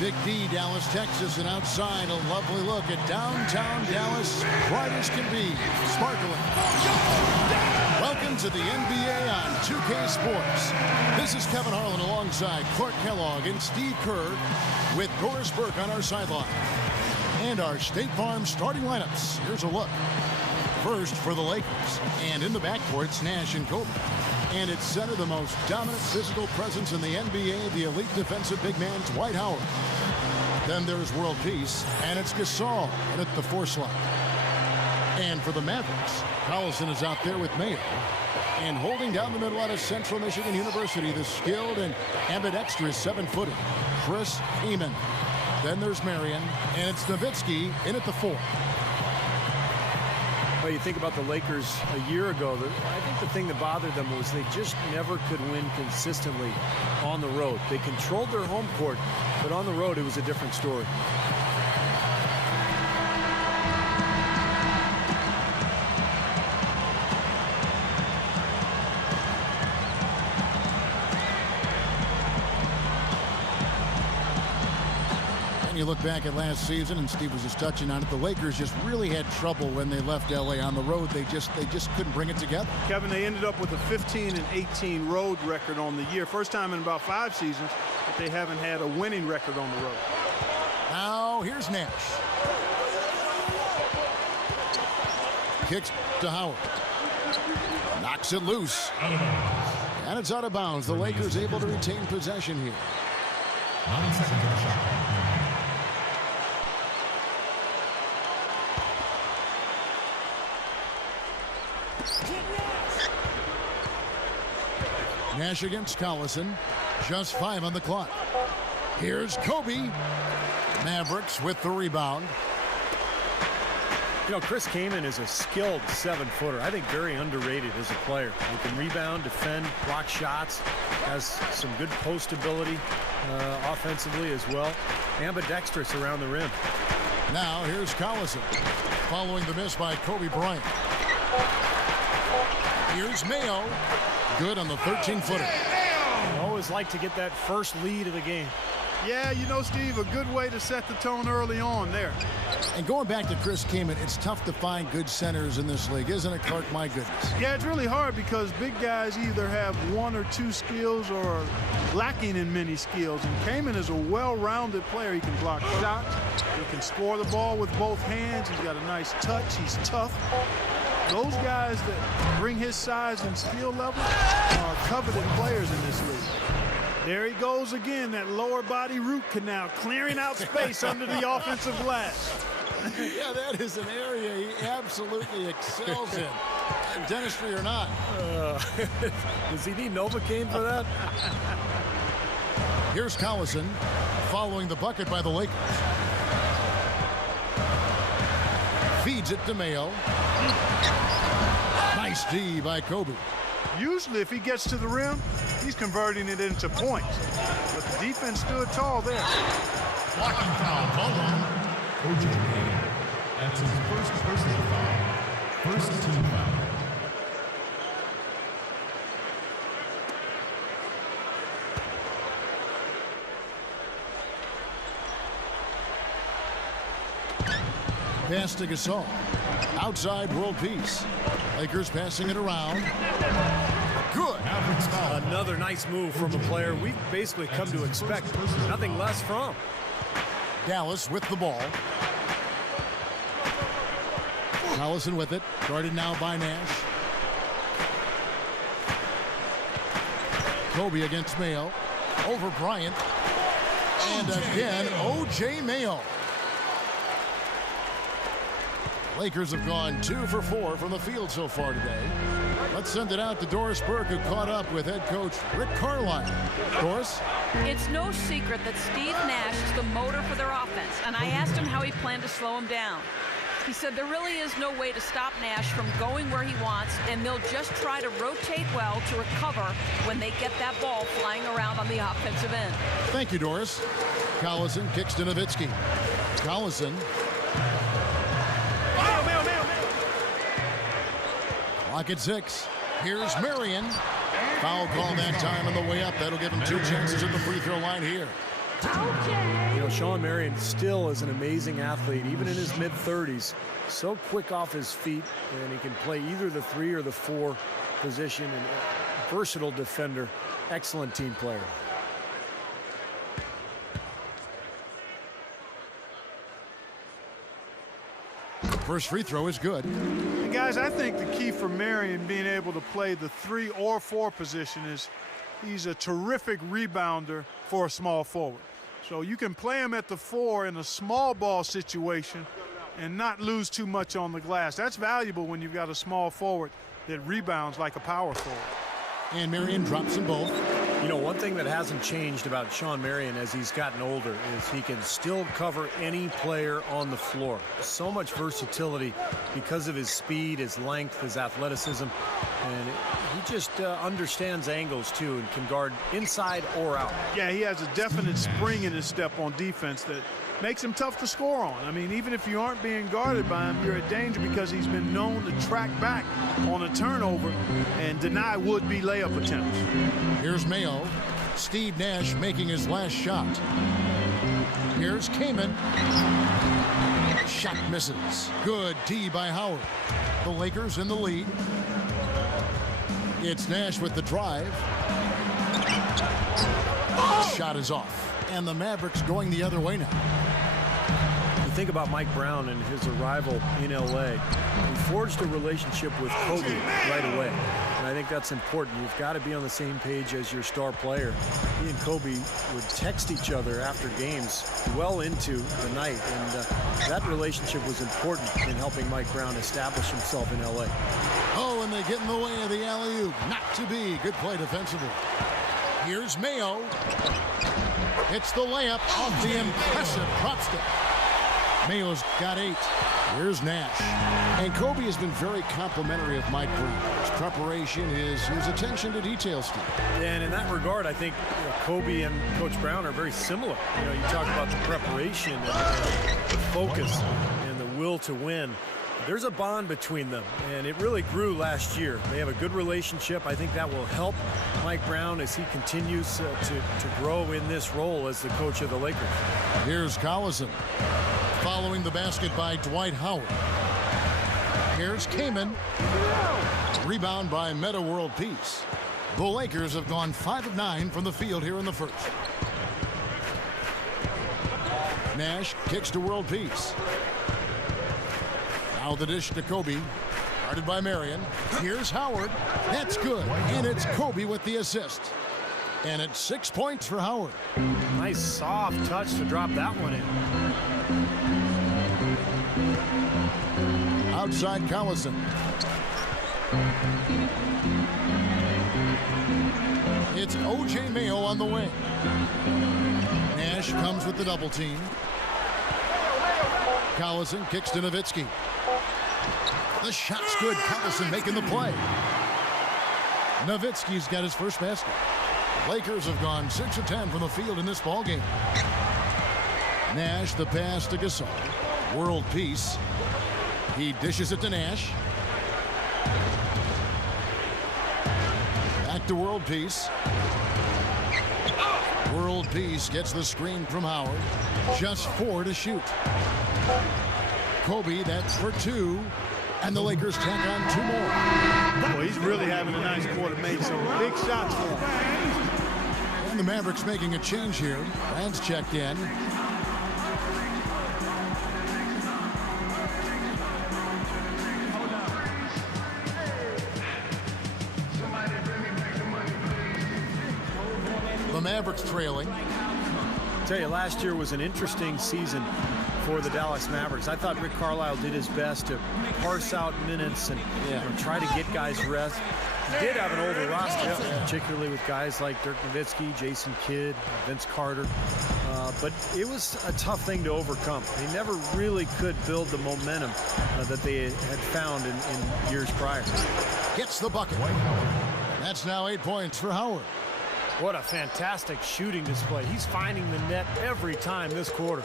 Big D, Dallas, Texas, and outside a lovely look at downtown Dallas, bright as can be, sparkling. Welcome to the NBA on 2K Sports. This is Kevin Harlan alongside Clark Kellogg and Steve Kerr with Doris Burke on our sideline. And our State Farm starting lineups. Here's a look. First for the Lakers, and in the backcourt, it's Nash and Kobe. And at center, the most dominant physical presence in the NBA, the elite defensive big man, Dwight Howard. Then there's world peace, and it's Gasol at the 4 slot. And for the Mavericks, Collison is out there with Mayo. And holding down the middle out of Central Michigan University, the skilled and ambidextrous 7-footer, Chris Eamon. Then there's Marion, and it's Nowitzki in at the 4. Well, you think about the Lakers a year ago, I think the thing that bothered them was they just never could win consistently on the road. They controlled their home court, but on the road it was a different story. You look back at last season, and Steve was just touching on it, the Lakers just really had trouble when they left LA on the road. They just couldn't bring it together. Kevin, they ended up with a 15-18 road record on the year. First time in about 5 seasons that they haven't had a winning record on the road. Now here's Nash. Kicks to Howard. Knocks it loose. And it's out of bounds. The Lakers able to retain possession here. 9 seconds on the shot. Nash against Collison. Just 5 on the clock. Here's Kobe. Mavericks with the rebound. You know, Chris Kaman is a skilled 7-footer. I think very underrated as a player. He can rebound, defend, block shots, has some good post ability offensively as well. Ambidextrous around the rim. Now here's Collison. Following the miss by Kobe Bryant. Here's Mayo. Good on the 13-footer. Always like to get that first lead of the game. Yeah, you know, Steve, a good way to set the tone early on there. And going back to Chris Kaman, it's tough to find good centers in this league, isn't it, Clark? My goodness. Yeah, it's really hard because big guys either have 1 or 2 skills or lacking in many skills. And Kaman is a well-rounded player. He can block shots. He can score the ball with both hands. He's got a nice touch. He's tough. Those guys that bring his size and skill level are coveted players in this league. There he goes again, that lower body root canal, clearing out space under the offensive glass. Yeah, that is an area he absolutely excels in, dentistry or not. Does he need Novocaine for that? Here's Collison following the bucket by the Lakers. Feeds it to Mayo. Nice D by Kobe. Usually if he gets to the rim, he's converting it into points. But the defense stood tall there. Blocking foul called on O.J. Mayo. That's his first personal foul. First team foul. Pass to Gasol. Outside world peace. Lakers passing it around. Good. Another nice move from a player we've basically come to expect nothing less from. Dallas with the ball. Collison with it. Guarded now by Nash. Kobe against Mayo. Over Bryant. And again, O.J. Mayo. Lakers have gone 2 for 4 from the field so far today. Let's send it out to Doris Burke, who caught up with head coach Rick Carlisle. Doris? It's no secret that Steve Nash is the motor for their offense, and I asked him how he planned to slow him down. He said there really is no way to stop Nash from going where he wants, and they'll just try to rotate well to recover when they get that ball flying around on the offensive end. Thank you, Doris. Collison kicks to Nowitzki. Collison. Clock at 6. Here's Marion. Foul call that time on the way up. That'll give him 2 chances at the free throw line here. You know, Sean Marion still is an amazing athlete, even in his mid-30s. So quick off his feet, and he can play either the 3 or the 4 position, and versatile defender, excellent team player. First free throw is good. And guys, I think the key for Marion being able to play the 3 or 4 position is he's a terrific rebounder for a small forward. So you can play him at the 4 in a small ball situation and not lose too much on the glass. That's valuable when you've got a small forward that rebounds like a power forward. And Marion drops them both. You know, one thing that hasn't changed about Sean Marion as he's gotten older is he can still cover any player on the floor. So much versatility because of his speed, his length, his athleticism, and he just understands angles too and can guard inside or out. Yeah, he has a definite spring in his step on defense that makes him tough to score on. I mean, even if you aren't being guarded by him, you're at danger because he's been known to track back on a turnover and deny would-be layup attempts. Here's Mayo. Steve Nash making his last shot. Here's Kamen. Shot misses. Good D by Howard. The Lakers in the lead. It's Nash with the drive. Shot is off. And the Mavericks going the other way now. You think about Mike Brown and his arrival in LA. He forged a relationship with Kobe right away. And I think that's important. You've got to be on the same page as your star player. He and Kobe would text each other after games well into the night. And that relationship was important in helping Mike Brown establish himself in LA. Oh, and they get in the way of the alley-oop. Not to be. Good play defensively. Here's Mayo. It's the layup off the impressive drop step. Mayo's got 8. Here's Nash. And Kobe has been very complimentary of Mike Brown. His preparation, his attention to detail, Steve. And in that regard, I think Kobe and Coach Brown are very similar. You know, you talk about the preparation and the focus and the will to win. There's a bond between them, and it really grew last year. They have a good relationship. I think that will help Mike Brown as he continues to grow in this role as the coach of the Lakers. Here's Collison. Following the basket by Dwight Howard. Here's Kamen. Rebound by Meta World Peace. The Lakers have gone 5 of 9 from the field here in the first. Nash kicks to World Peace. Now the dish to Kobe. Guarded by Marion. Here's Howard. That's good. And it's Kobe with the assist. And it's 6 points for Howard. Nice soft touch to drop that one in. Outside Collison. It's O.J. Mayo on the wing. Nash comes with the double team. Collison kicks to Nowitzki. The shot's good. Collison making the play. Nowitzki's got his first basket. Lakers have gone 6 of 10 from the field in this ball game. Nash the pass to Gasol. World Peace. He dishes it to Nash. Back to World Peace. World Peace gets the screen from Howard. Just 4 to shoot. Kobe, that's for 2. And the Lakers tack on 2 more. Well, he's really having a nice quarter. Made some big shots for him. And the Mavericks making a change here. Brad's checked in. The Mavericks trailing. I tell you, last year was an interesting season for the Dallas Mavericks. I thought Rick Carlisle did his best to parse out minutes and try to get guys rest. He did have an older roster, particularly with guys like Dirk Nowitzki, Jason Kidd, Vince Carter. But it was a tough thing to overcome. They never really could build the momentum that they had found in years prior. Gets the bucket. That's now 8 points for Howard. What a fantastic shooting display. He's finding the net every time this quarter.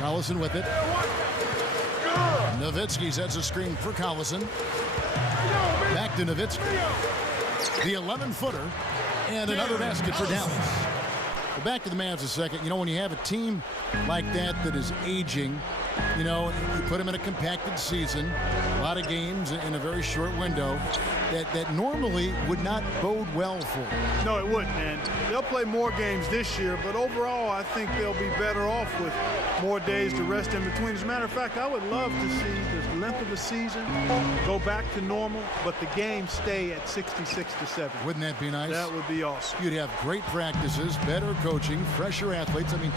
Collison with it. Nowitzki sets a screen for Collison. Back to Nowitzki. The 11-footer. And another basket for Dallas. Well, back to the Mavs a second. You know, when you have a team like that is aging, you know, you put them in a compacted season, a lot of games in a very short window, that normally would not bode well for them. No, it wouldn't, and they'll play more games this year, but overall, I think they'll be better off with more days to rest in between. As a matter of fact, I would love to see the length of the season go back to normal, but the games stay at 66-7. Wouldn't that be nice? That would be awesome. You'd have great practices, better coaching, fresher athletes. I mean,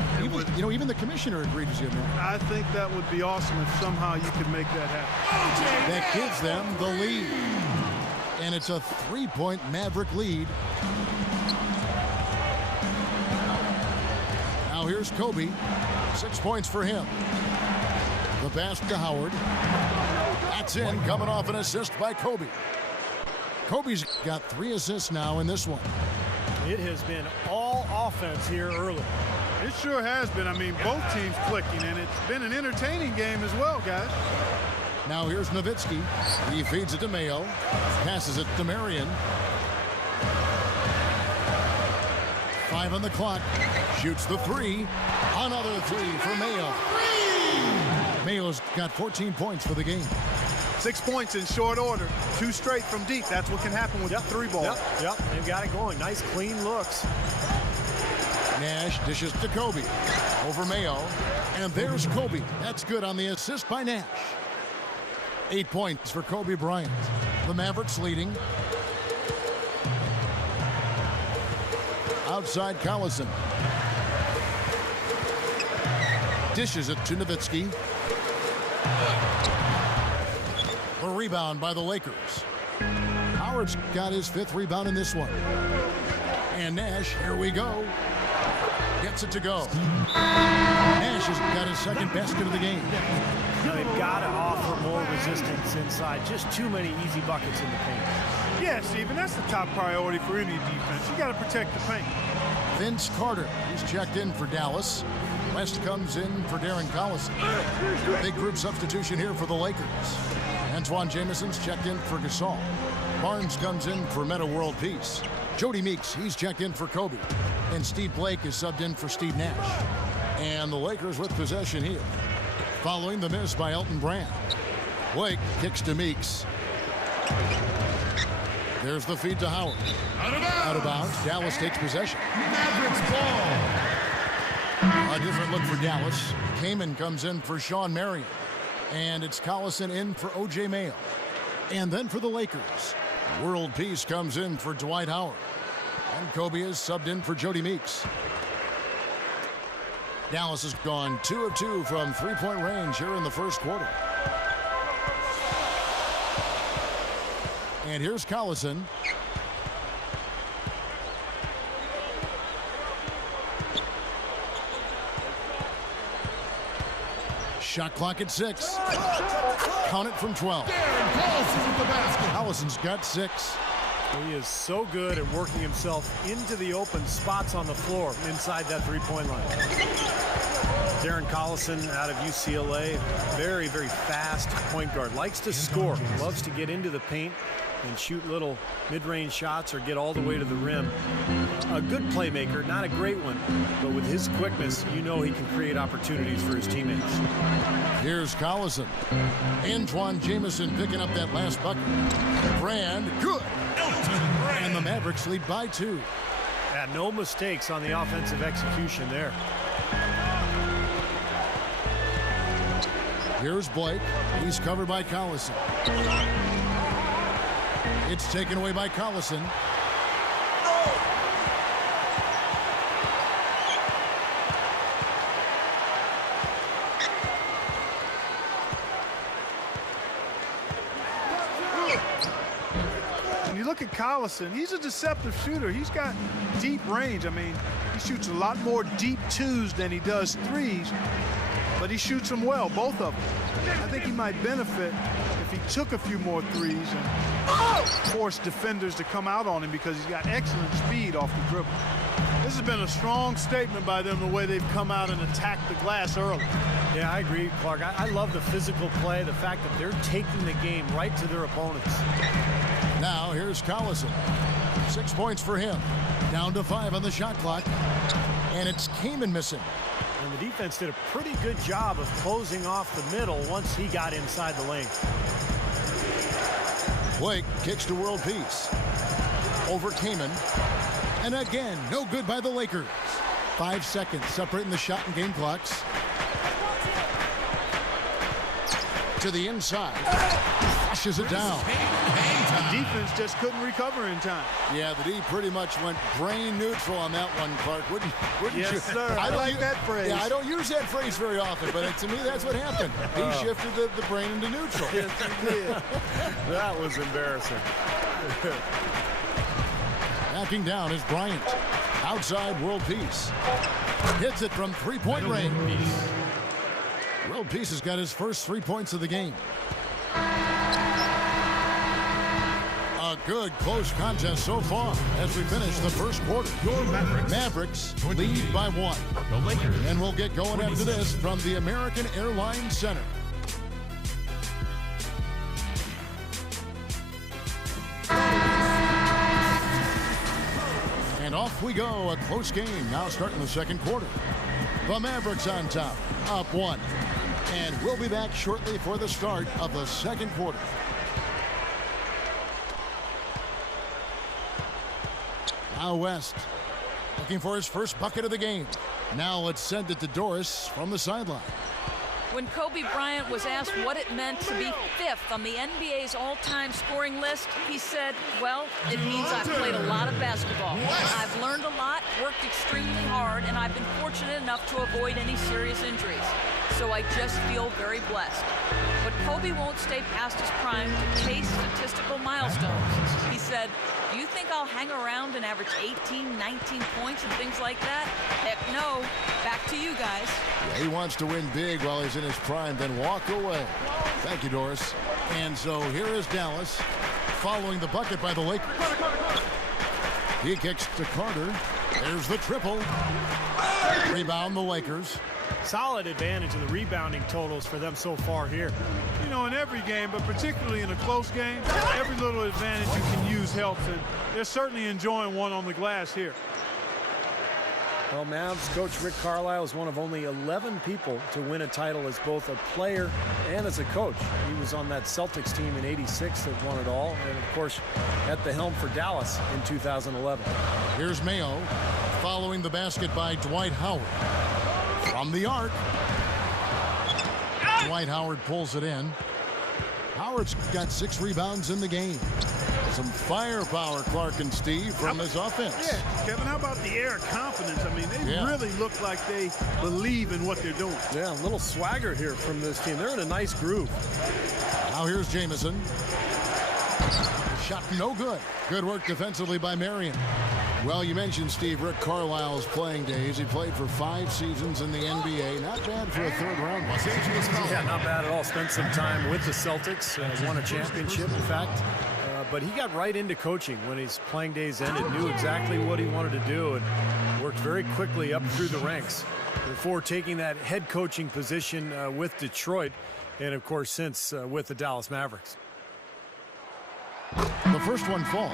even the commissioner agreed with you on that. I think that would be awesome if somehow you could make that happen. That gives them the lead. And it's a 3-point Maverick lead. Now here's Kobe. 6 points for him. The pass to Howard. That's in, coming off an assist by Kobe. Kobe's got 3 assists now in this one. It has been all offense here early. It sure has been. I mean, both teams clicking, and it's been an entertaining game as well, guys. Now here's Nowitzki. He feeds it to Mayo. Passes it to Marion. 5 on the clock. Shoots the 3. Another 3 for Mayo. Mayo's got 14 points for the game. 6 points in short order. 2 straight from deep. That's what can happen with the 3-ball. Yep, they've got it going. Nice, clean looks. Nash dishes to Kobe. Over Mayo. And there's Kobe. That's good on the assist by Nash. 8 points for Kobe Bryant. The Mavericks leading. Outside Collison. Dishes it to Nowitzki. A rebound by the Lakers. Howard's got his 5th rebound in this one. And Nash, here we go. Gets it to go. Nash has got his 2nd basket of the game. Now they've got to offer more resistance inside. Just too many easy buckets in the paint. Yeah, Stephen, that's the top priority for any defense. You got to protect the paint. Vince Carter, he's checked in for Dallas. West comes in for Darren Collison. Big group substitution here for the Lakers. Antoine Jameson's checked in for Gasol. Barnes comes in for Meta World Peace. Jody Meeks, he's checked in for Kobe. And Steve Blake is subbed in for Steve Nash. And the Lakers with possession here. Following the miss by Elton Brand. Blake kicks to Meeks. There's the feed to Howard. Out of bounds. Dallas takes possession. Mavericks ball. A different look for Dallas. Kaman comes in for Sean Marion. And it's Collison in for O.J. Mayo. And then for the Lakers, World Peace comes in for Dwight Howard. And Kobe is subbed in for Jody Meeks. Dallas has gone 2 of 2 from 3-point range here in the first quarter. And here's Collison. Shot clock at 6. Count it from 12. Collison's got 6. He is so good at working himself into the open spots on the floor inside that 3-point line. Darren Collison out of UCLA, very, very fast point guard. Likes to score, loves to get into the paint and shoot little mid-range shots or get all the way to the rim. A good playmaker, not a great one, but with his quickness, you know he can create opportunities for his teammates. Here's Collison. Antoine Jameson picking up that last bucket. Brand, good. And the Mavericks lead by 2. Yeah, no mistakes on the offensive execution there. Here's Blake. He's covered by Collison. It's taken away by Collison. When you look at Collison, he's a deceptive shooter. He's got deep range. I mean, he shoots a lot more deep 2s than he does 3s, but he shoots them well, both of them. I think he might benefit if he took a few more 3s and forced defenders to come out on him because he's got excellent speed off the dribble. This has been a strong statement by them, the way they've come out and attacked the glass early. Yeah, I agree, Clark. I love the physical play, the fact that they're taking the game right to their opponents. Now here's Collison. 6 points for him. Down to 5 on the shot clock. And it's Kaman missing. And the defense did a pretty good job of closing off the middle once he got inside the lane. Blake kicks to world peace. Over Kaman. And again, no good by the Lakers. 5 seconds separating the shot and game clocks. To the inside. Flushes it down. The defense just couldn't recover in time. Yeah, the D pretty much went brain neutral on that one, Clark. Wouldn't Yes, you? sir. I like that phrase. Yeah, I don't use that phrase very often, but to me, that's what happened. He shifted the brain into neutral. Yes, he did. That was embarrassing. Backing down is Bryant. Outside, world peace. Hits it from three-point range. World Peace has got his first 3 points of the game. A good close contest so far as we finish the first quarter. Your Mavericks lead by 1. The Lakers. And we'll get going after this from the American Airlines Center. And off we go. A close game now starting the second quarter. The Mavericks on top, up 1. And we'll be back shortly for the start of the second quarter. Now West, looking for his first bucket of the game. Now let's send it to Doris from the sideline. When Kobe Bryant was asked what it meant to be 5th on the NBA's all-time scoring list, he said, well, it means I've played a lot of basketball. I've learned a lot, worked extremely hard, and I've been fortunate enough to avoid any serious injuries. So I just feel very blessed. But Kobe won't stay past his prime to chase statistical milestones. He said, do you think I'll hang around and average 18, 19 points and things like that? Heck no. Back to you guys. Yeah, he wants to win big while he's in his prime, then walk away. Thank you, Doris. And so here is Dallas following the bucket by the Lakers. He kicks to Carter. There's the triple. Rebound the Lakers. Solid advantage in the rebounding totals for them so far here. You know, in every game, but particularly in a close game, every little advantage you can use helps, and they're certainly enjoying one on the glass here. Well, Mavs coach Rick Carlisle is one of only 11 people to win a title as both a player and as a coach. He was on that Celtics team in '86 that won it all, and of course at the helm for Dallas in 2011. Here's Mayo following the basket by Dwight Howard. From the arc. Dwight Howard pulls it in. Howard's got 6 rebounds in the game. Some firepower, Clark and Steve, from this offense. Yeah, Kevin, how about the air of confidence? I mean, they really look like they believe in what they're doing. Yeah, a little swagger here from this team. They're in a nice groove. Now here's Jamison. Shot no good. Good work defensively by Marion. Well, you mentioned, Steve, Rick Carlisle's playing days. He played for 5 seasons in the NBA. Not bad for a third-round. Yeah, not bad at all. Spent some time with the Celtics. Won a championship, in fact. But he got right into coaching when his playing days ended. Knew exactly what he wanted to do and worked very quickly up through the ranks before taking that head coaching position with Detroit. And, of course, since with the Dallas Mavericks. The first one falls.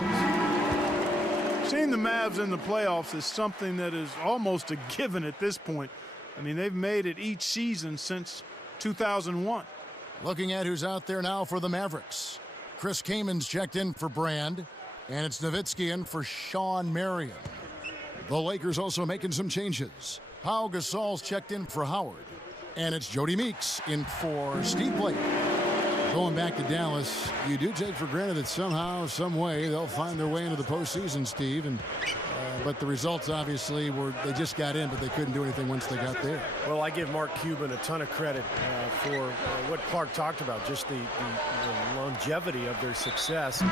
Seeing the Mavs in the playoffs is something that is almost a given at this point. I mean, they've made it each season since 2001. Looking at who's out there now for the Mavericks. Chris Kaman's checked in for Brand, and it's Nowitzki in for Sean Marion. The Lakers also making some changes. Pau Gasol's checked in for Howard, and it's Jody Meeks in for Steve Blake. Going back to Dallas, you do take for granted that somehow, some way, they'll find their way into the postseason, Steve. But the results, obviously, were they just got in, but they couldn't do anything once they got there. Well, I give Mark Cuban a ton of credit for what Clark talked about, just the longevity of their success. A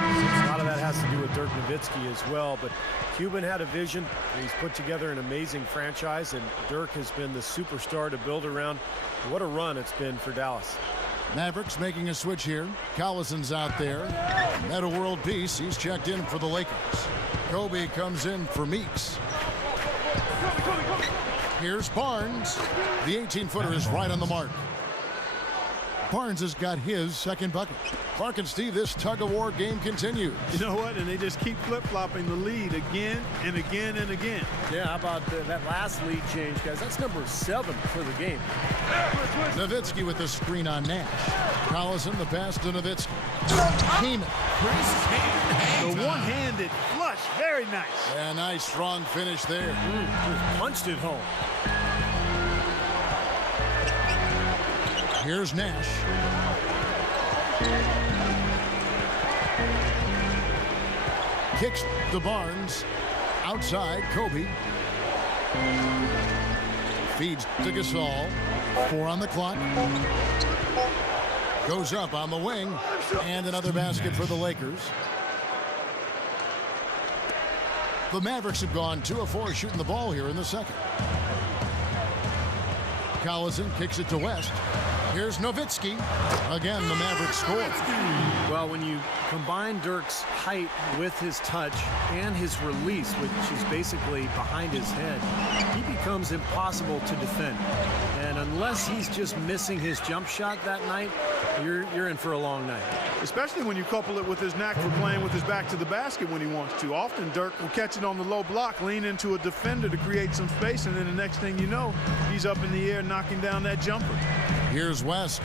lot of that has to do with Dirk Nowitzki as well. But Cuban had a vision. He's put together an amazing franchise, and Dirk has been the superstar to build around. What a run it's been for Dallas. Mavericks making a switch here. Collison's out there. Meta World Peace. He's checked in for the Lakers. Kobe comes in for Meeks. Here's Barnes. The 18-footer is right on the mark. Barnes has got his second bucket. Mark and Steve, this tug-of-war game continues. You know what? And they just keep flip-flopping the lead again and again and again. Yeah, how about that last lead change, guys? That's number 7 for the game. Nowitzki with the screen on Nash. Collison, the pass to Nowitzki. Heyman. The one-handed flush, very nice. A nice, strong finish there. Punched it home. Here's Nash. Kicks to Barnes. Outside, Kobe. Feeds to Gasol. 4 on the clock. Goes up on the wing. And another basket for the Lakers. The Mavericks have gone 2 of 4 shooting the ball here in the second. Collison kicks it to West. Here's Nowitzki. Again, the Mavericks score. Well, when you combine Dirk's height with his touch and his release, which is basically behind his head, he becomes impossible to defend. And unless he's just missing his jump shot that night, you're in for a long night. Especially when you couple it with his knack for playing with his back to the basket when he wants to. Often Dirk will catch it on the low block, lean into a defender to create some space, and then the next thing you know, he's up in the air knocking down that jumper. Here's West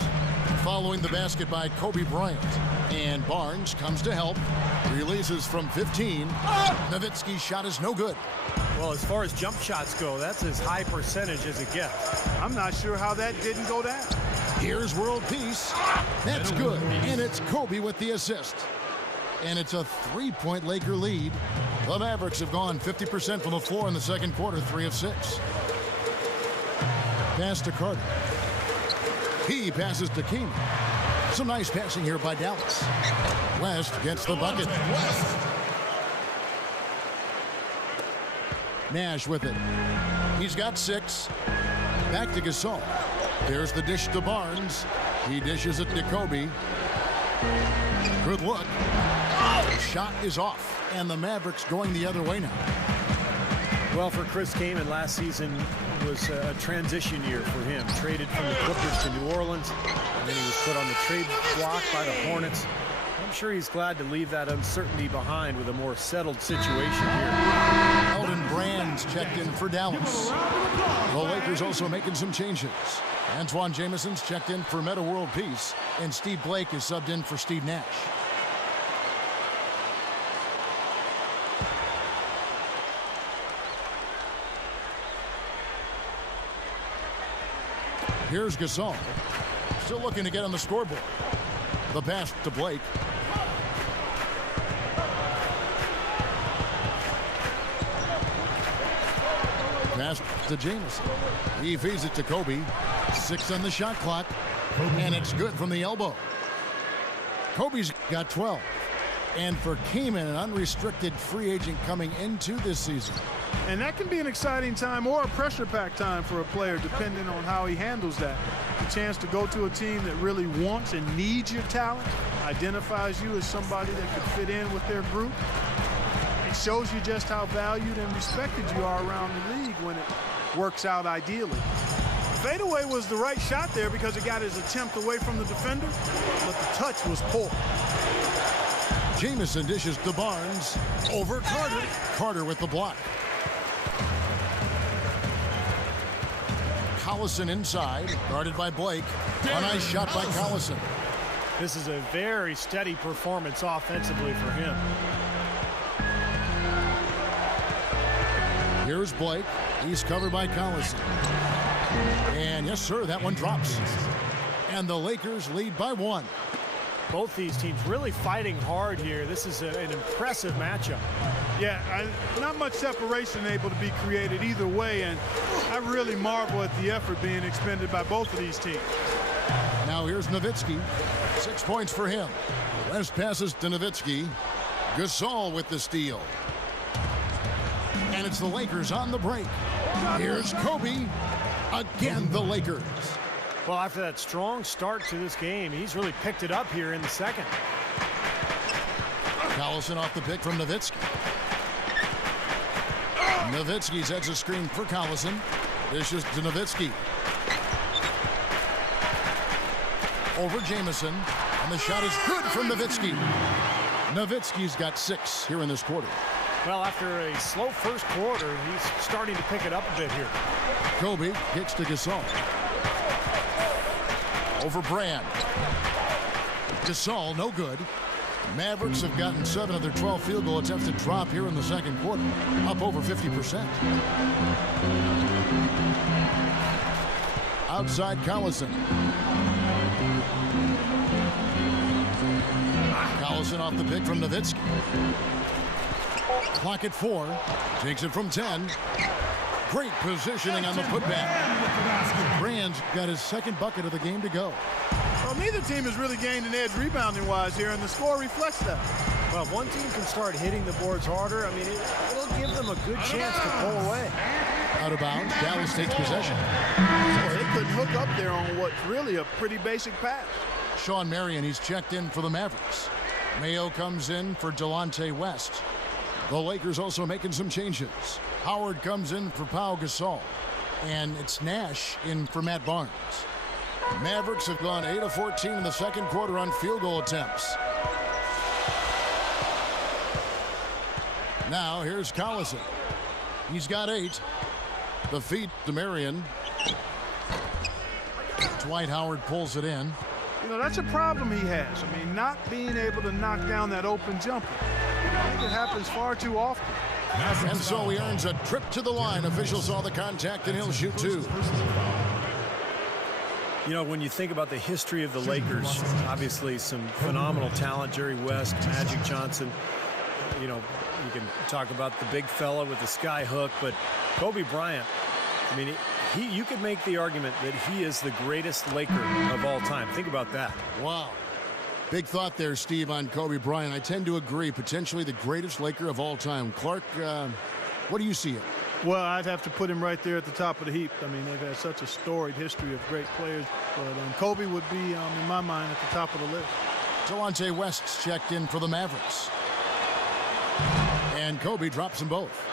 following the basket by Kobe Bryant. And Barnes comes to help. Releases from 15. Nowitzki's shot is no good. Well, as far as jump shots go, that's as high percentage as it gets. I'm not sure how that didn't go down. Here's world peace. That's good. And it's Kobe with the assist. And it's a 3-point Laker lead. The Mavericks have gone 50% from the floor in the second quarter, 3 of 6. Pass to Carter. He passes to King. Some nice passing here by Dallas. West gets the bucket. Nash with it. He's got 6. Back to Gasol. There's the dish to Barnes. He dishes it to Kobe. Good look. Shot is off. And the Mavericks going the other way now. Well, for Chris Kaman, last season was a transition year for him. Traded from the Clippers to New Orleans, and then he was put on the trade block by the Hornets. I'm sure he's glad to leave that uncertainty behind with a more settled situation here. Elton Brand's checked in for Dallas. The Lakers also making some changes. Antoine Jameson's checked in for Meta World Peace, and Steve Blake is subbed in for Steve Nash. Here's Gasol. Still looking to get on the scoreboard. The pass to Blake. Pass to Jameson. He feeds it to Kobe. 6 on the shot clock. And it's good from the elbow. Kobe's got 12. And for Kaman, an unrestricted free agent coming into this season. And that can be an exciting time or a pressure-packed time for a player, depending on how he handles that. The chance to go to a team that really wants and needs your talent, identifies you as somebody that could fit in with their group. It shows you just how valued and respected you are around the league when it works out ideally. Fadeaway was the right shot there because it got his attempt away from the defender, but the touch was poor. Jameson dishes to Barnes. Over Carter. Carter with the block. Collison inside, guarded by Blake. A nice shot by Collison. This is a very steady performance offensively for him. Here's Blake. He's covered by Collison. And yes, sir, that one drops. And the Lakers lead by 1. Both these teams really fighting hard here. This is an impressive matchup. Yeah, not much separation able to be created either way, and I really marvel at the effort being expended by both of these teams. Now here's Nowitzki. 6 points for him. West passes to Nowitzki. Gasol with the steal. And it's the Lakers on the break. Here's Kobe. Again, the Lakers. Well, after that strong start to this game, he's really picked it up here in the second. Collison off the pick from Nowitzki. Nowitzki sets a screen for Collison. Dishes to Nowitzki. Over Jameson. And the shot is good from Nowitzki. Nowitzki's got 6 here in this quarter. Well, after a slow first quarter, he's starting to pick it up a bit here. Kobe kicks to Gasol. Over Brand. Gasol, no good. Mavericks have gotten 7 of their 12 field goal attempts to drop here in the second quarter, up over 50%. Outside Collison. Collison off the pick from Nowitzki. Clock at 4. Takes it from 10. Great positioning on the putback. Brand's got his second bucket of the game to go. Well, neither team has really gained an edge rebounding-wise here, and the score reflects that. Well, if one team can start hitting the boards harder, I mean, it'll give them a good chance to pull away. Out of bounds, Dallas takes possession. Well, they couldn't hook up there on what's really a pretty basic pass. Sean Marion, he's checked in for the Mavericks. Mayo comes in for Delonte West. The Lakers also making some changes. Howard comes in for Pau Gasol. And it's Nash in for Matt Barnes. Mavericks have gone 8 of 14 in the second quarter on field goal attempts. Now here's Collison. He's got 8. The feed to Marion. Dwight Howard pulls it in. You know, that's a problem he has. I mean, not being able to knock down that open jumper. I think it happens far too often. And so he earns a trip to the line. Officials saw the contact, and he'll shoot 2. You know, when you think about the history of the Lakers, obviously some phenomenal talent, Jerry West, Magic Johnson. You know, you can talk about the big fella with the sky hook, but Kobe Bryant, I mean, you could make the argument that he is the greatest Laker of all time. Think about that. Wow. Big thought there, Steve, on Kobe Bryant. I tend to agree, potentially the greatest Laker of all time. Clark, what do you see it? Well, I'd have to put him right there at the top of the heap. I mean, they've had such a storied history of great players. But Kobe would be, in my mind, at the top of the list. Delonte West's checked in for the Mavericks. And Kobe drops them both.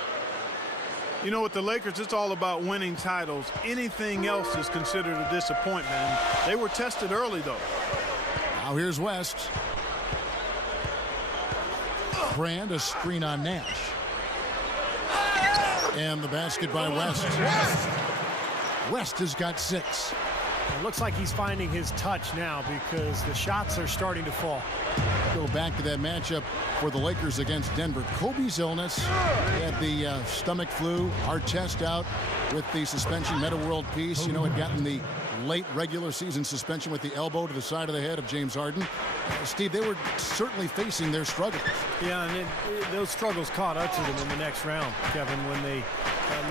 You know, with the Lakers, it's all about winning titles. Anything else is considered a disappointment. And they were tested early, though. Now here's West. Brand, a screen on Nash. And the basket by West. West has got 6. It looks like he's finding his touch now because the shots are starting to fall. Go back to that matchup for the Lakers against Denver. Kobe's illness. He had the stomach flu. Artest out with the suspension. Meta World Peace. You know, had gotten the late regular season suspension with the elbow to the side of the head of James Harden. Steve, they were certainly facing their struggles. Yeah, and those struggles caught up to them in the next round, Kevin, when they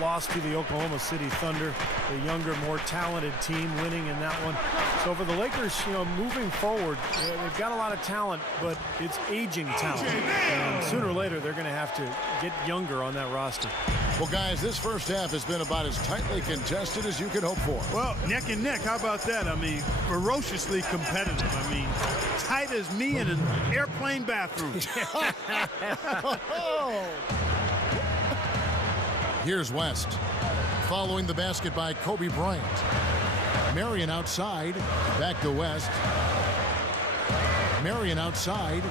lost to the Oklahoma City Thunder, the younger, more talented team winning in that one. So for the Lakers, you know, moving forward, they've got a lot of talent, but it's aging talent. And sooner or later, they're going to have to get younger on that roster. Well, guys, this first half has been about as tightly contested as you could hope for. Well, neck and neck, how about that? I mean, ferociously competitive. I mean, tight as me in an airplane bathroom. Here's West. Following the basket by Kobe Bryant. Marion outside. Back to West. Marion outside.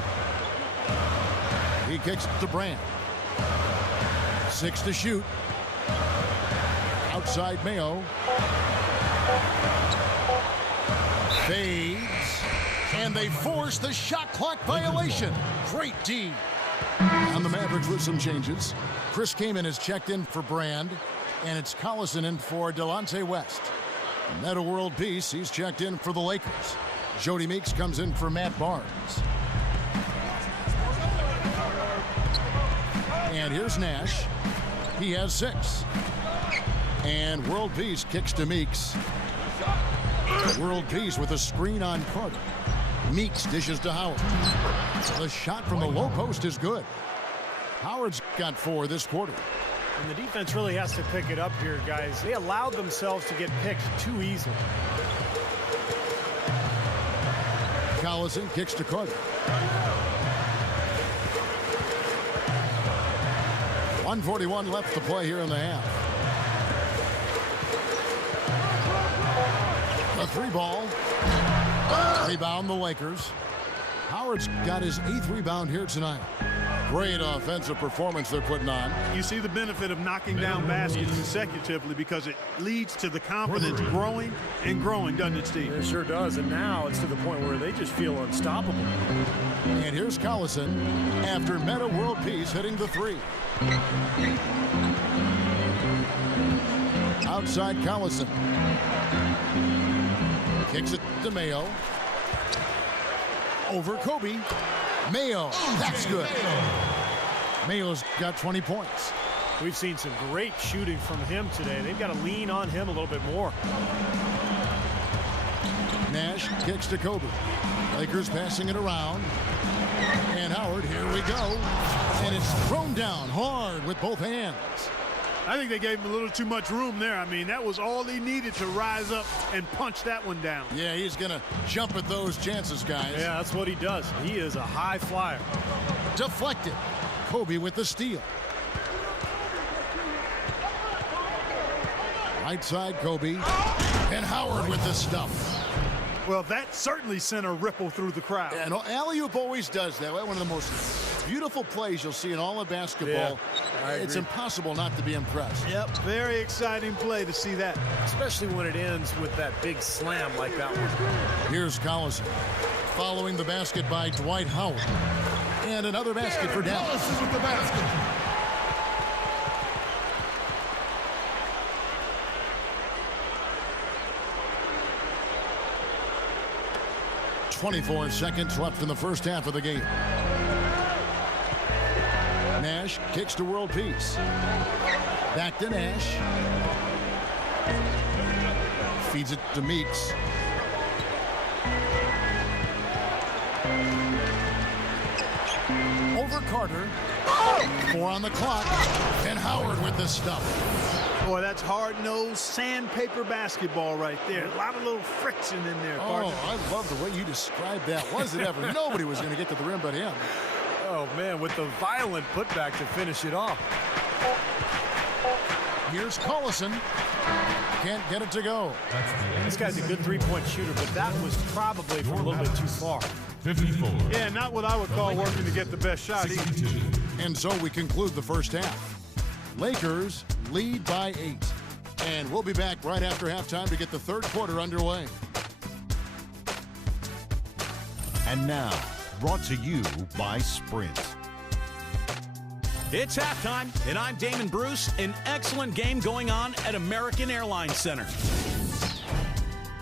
He kicks to Brand. 6 to shoot. Outside Mayo. Fades. And they force the shot clock violation. Great D. On the Mavericks with some changes. Chris Kaman has checked in for Brand. And it's Collison in for Delonte West. Meta World Peace, he's checked in for the Lakers. Jody Meeks comes in for Matt Barnes. And here's Nash. He has 6. And World Peace kicks to Meeks. World Peace with a screen on Carter. Meeks dishes to Howard. The shot from the low post is good. Howard's got 4 this quarter. And the defense really has to pick it up here, guys. They allowed themselves to get picked too easily. Collison kicks to Carter. 1:41 left to play here in the half. A 3 ball. Rebound the Lakers. Howard's got his 8th rebound here tonight. Great offensive performance they're putting on. You see the benefit of knocking down baskets consecutively because it leads to the confidence growing and growing, doesn't it, Steve? It sure does, and now it's to the point where they just feel unstoppable. And here's Collison after Meta World Peace hitting the 3. Outside Collison. Kicks it to Mayo. Over Kobe. Mayo, that's good. Mayo's got 20 points. We've seen some great shooting from him today. They've got to lean on him a little bit more. Nash kicks to Kobe. Lakers passing it around. And Howard, here we go. And it's thrown down hard with both hands. I think they gave him a little too much room there. I mean, that was all he needed to rise up and punch that one down. Yeah, he's going to jump at those chances, guys. Yeah, that's what he does. He is a high flyer. Deflected. Kobe with the steal. Right side, Kobe. And Howard with the stuff. Well, that certainly sent a ripple through the crowd. And alley-oop always does that. One of the most beautiful plays you'll see in all of basketball. Yeah, it's impossible not to be impressed. Yep, very exciting play to see that. Especially when it ends with that big slam like that one. Here's Collison following the basket by Dwight Howard. And another basket for Dallas. Collison with the basket. 24 seconds left in the first half of the game. Nash kicks to world peace. Back to Nash. Feeds it to Meeks. Over Carter. 4 on the clock. And Howard with the stuff. Boy, that's hard-nosed sandpaper basketball right there. A lot of little friction in there, partner. Oh, I love the way you described that. Was it ever? Nobody was going to get to the rim but him. Oh, man, with the violent putback to finish it off. Here's Collison. Can't get it to go. This guy's a good three-point shooter, but that was probably from a little bit too far. 54. Yeah, not what I would call working to get the best shot either. 62. And so we conclude the first half. Lakers lead by 8. And we'll be back right after halftime to get the third quarter underway. And now, brought to you by Sprint. It's halftime, and I'm Damon Bruce. An excellent game going on at American Airlines Center.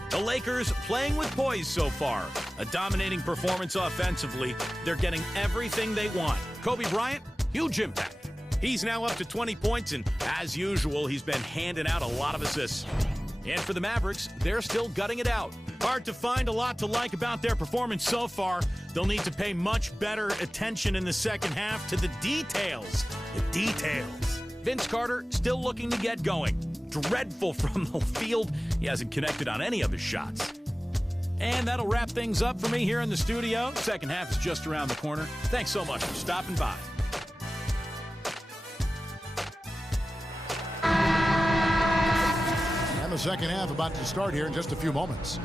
The Lakers playing with poise so far. A dominating performance offensively. They're getting everything they want. Kobe Bryant, huge impact. He's now up to 20 points, and as usual, he's been handing out a lot of assists. And for the Mavericks, they're still gutting it out. Hard to find a lot to like about their performance so far. They'll need to pay much better attention in the second half to the details. The details. Vince Carter still looking to get going. Dreadful from the field. He hasn't connected on any of his shots. And that'll wrap things up for me here in the studio. Second half is just around the corner. Thanks so much for stopping by. And the second half about to start here in just a few moments.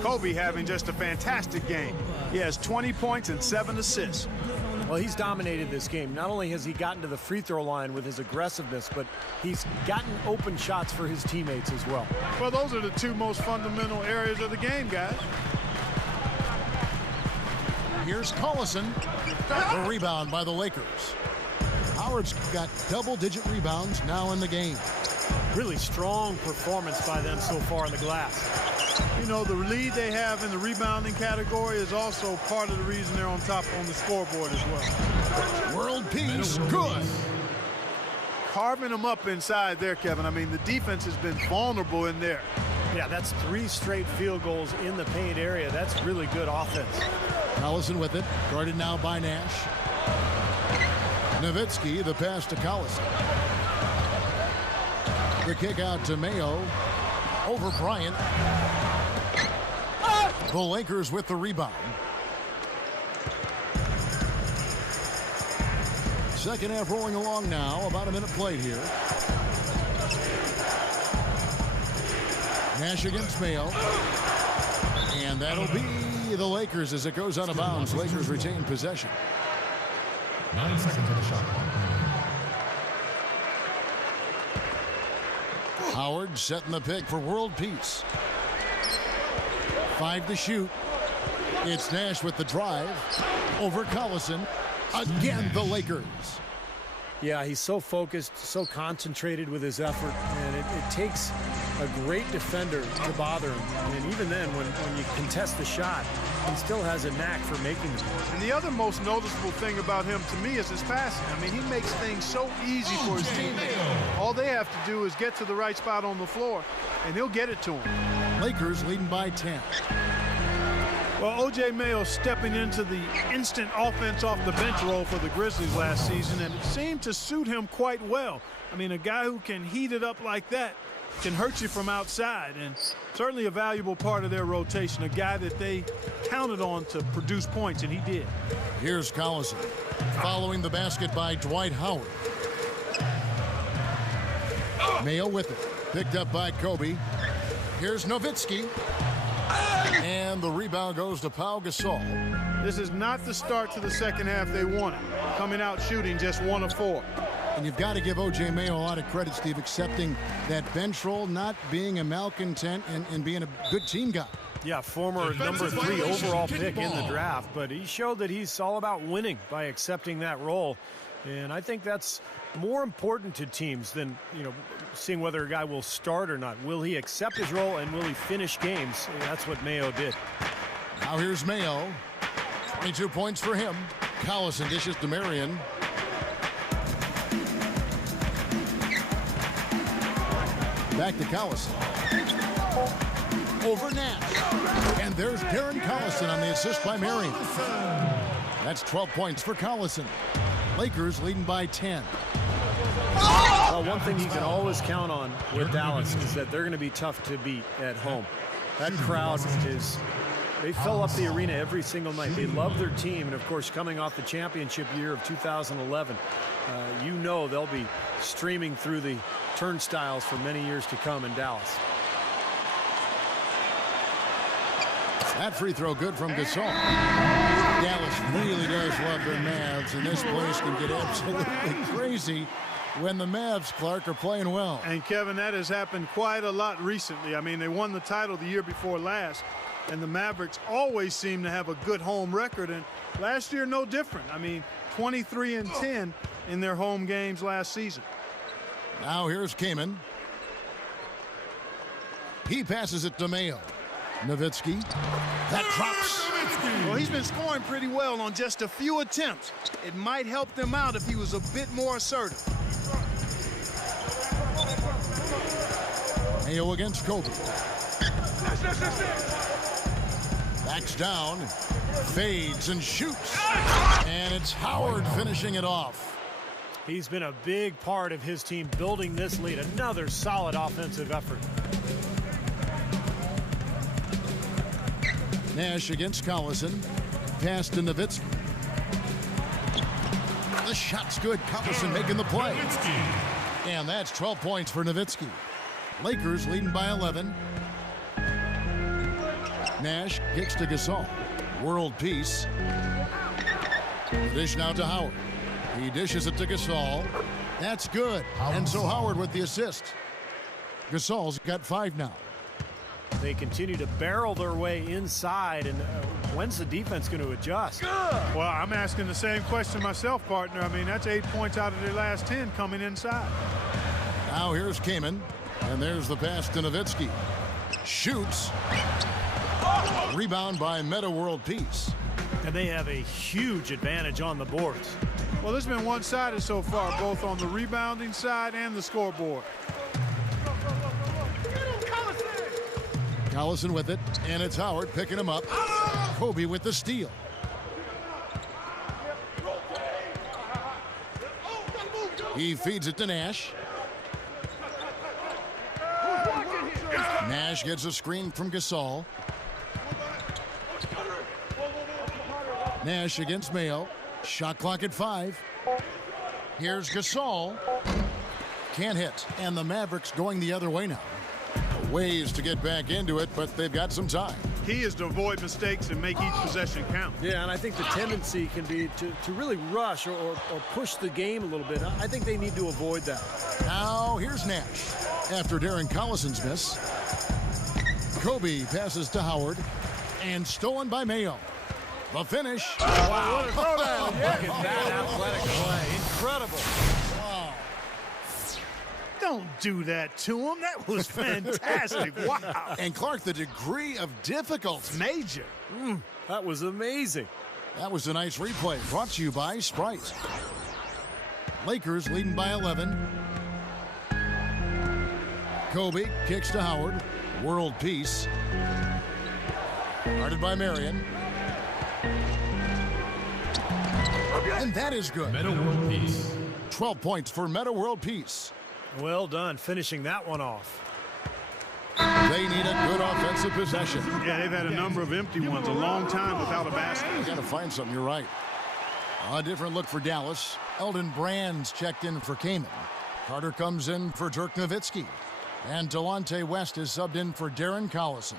Kobe having just a fantastic game. He has 20 points and 7 assists. Well, he's dominated this game. Not only has he gotten to the free throw line with his aggressiveness, but he's gotten open shots for his teammates as well. Well, those are the two most fundamental areas of the game, guys. Here's Collison. The rebound by the Lakers. Howard's got double-digit rebounds now in the game. Really strong performance by them so far in the glass. You know, the lead they have in the rebounding category is also part of the reason they're on top on the scoreboard as well. World peace, good. Carving them up inside there, Kevin. I mean, the defense has been vulnerable in there. Yeah, that's 3 straight field goals in the paint area. That's really good offense. Collison with it, guarded now by Nash. Nowitzki, the pass to Collison. The kick out to Mayo. Over Bryant. The Lakers with the rebound. Second half rolling along now. About a minute played here. Nash against Mayo. And that'll be be the Lakers as it goes out of bounds. Lakers retain possession. 9 seconds on the shot clock. Howard setting the pick for world peace. 5 to shoot. It's Nash with the drive. Over Collison. Again, the Lakers. Yeah, he's so focused, so concentrated with his effort, and it takes a great defender to bother him. And even then, when you contest the shot, he still has a knack for making them. And the other most noticeable thing about him to me is his passing. I mean, he makes things so easy for his teammates. All they have to do is get to the right spot on the floor, and he'll get it to him. Lakers leading by 10. Well, O.J. Mayo stepping into the instant offense off the bench role for the Grizzlies last season, and it seemed to suit him quite well. I mean, a guy who can heat it up like that can hurt you from outside, and certainly a valuable part of their rotation, a guy that they counted on to produce points, and he did. Here's Collison following the basket by Dwight Howard. Mayo with it. Picked up by Kobe. Here's Nowitzki. And the rebound goes to Pau Gasol. This is not the start to the second half they wanted. Coming out shooting just 1 of 4. And you've got to give O.J. Mayo a lot of credit, Steve, accepting that bench role, not being a malcontent, and being a good team guy. Yeah, former number 3 overall pick in the draft, but he showed that he's all about winning by accepting that role. And I think that's more important to teams than, seeing whether a guy will start or not. Will he accept his role, and will he finish games? That's what Mayo did. Now here's Mayo. 22 points for him. Collison dishes to Marion. Back to Collison. Over Nash. And there's Darren Collison on the assist by Marion. That's 12 points for Collison. Lakers leading by 10. Well, one thing you can always count on with Dallas is that they're going to be tough to beat at home. That crowd they fill up the arena every single night. They love their team, and of course, coming off the championship year of 2011, they'll be streaming through the turnstiles for many years to come in Dallas. That free throw good from Gasol. Dallas really does love their Mavs, and this place can get absolutely crazy when the Mavs, Clark, are playing well. And, Kevin, that has happened quite a lot recently. I mean, they won the title the year before last, and the Mavericks always seem to have a good home record, and last year no different. I mean, 23-10 in their home games last season. Now here's Kaman. He passes it to Mayo. Nowitzki. That drops. Well, he's been scoring pretty well on just a few attempts. It might help them out if he was a bit more assertive. Mayo against Kobe. Backs down, fades and shoots. And it's Howard finishing it off. He's been a big part of his team building this lead. Another solid offensive effort. Nash against Collison. Pass to Nowitzki. The shot's good. Collison making the play. And that's 12 points for Nowitzki. Lakers leading by 11. Nash kicks to Gasol. World peace. The dish now to Howard. He dishes it to Gasol. That's good. And so Howard with the assist. Gasol's got 5 now. They continue to barrel their way inside, and when's the defense going to adjust? Well, I'm asking the same question myself, partner. I mean, that's 8 points out of their last 10 coming inside. Now here's Kaman, and there's the pass to Nowitzki. Shoots. Rebound by Meta World Peace. And they have a huge advantage on the boards. Well, it's been one-sided so far, both on the rebounding side and the scoreboard. Collison with it, and it's Howard picking him up. Kobe with the steal. He feeds it to Nash. Nash gets a screen from Gasol. Nash against Mayo. Shot clock at 5. Here's Gasol. Can't hit, and the Mavericks going the other way now. Ways to get back into it, but they've got some time. Key is to avoid mistakes and make each possession count. Yeah, and I think the tendency can be to really rush or push the game a little bit. I think they need to avoid that. Now here's Nash. After Darren Collison's miss, Kobe passes to Howard and stolen by Mayo. The finish. Wow, what a throwdown. Yeah. Look at that athletic play. Incredible. Wow. Don't do that to him. That was fantastic. Wow. And Clark, the degree of difficulty. Major. That was amazing. That was a nice replay. Brought to you by Sprite. Lakers leading by 11. Kobe kicks to Howard. World peace. Guarded by Marion. And that is good. Meta World Peace. 12 points for Meta World Peace. Well done finishing that one off. They need a good offensive possession. Yeah, they've had a number of empty ones, a long time without a basket. You got to find something, you're right. A different look for Dallas. Eldon Brand's checked in for Kaman. Carter comes in for Dirk Nowitzki. And Delonte West is subbed in for Darren Collison.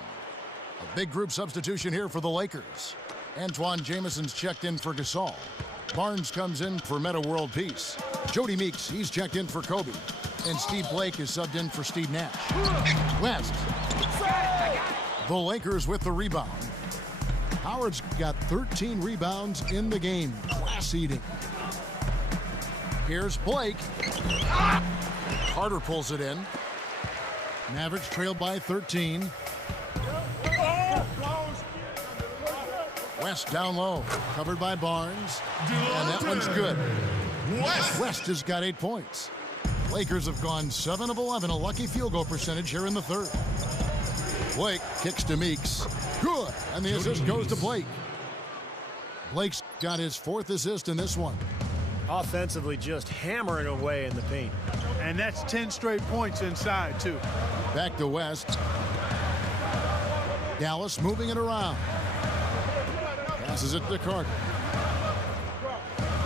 A big group substitution here for the Lakers. Antoine Jameson's checked in for Gasol. Barnes comes in for Meta World Peace. Jody Meeks, he's checked in for Kobe. And Steve Blake is subbed in for Steve Nash. West. The Lakers with the rebound. Howard's got 13 rebounds in the game. Class eating. Here's Blake. Carter pulls it in. Mavericks trailed by 13. West down low, covered by Barnes. And that one's good. West has got 8 points. Lakers have gone 7 of 11, a lucky field goal percentage here in the third. Blake kicks to Meeks. Good. And the assist goes to Blake. Blake's got his 4th assist in this one. Offensively just hammering away in the paint. And that's 10 straight points inside, too. Back to West. Dallas moving it around. Passes it to Carter.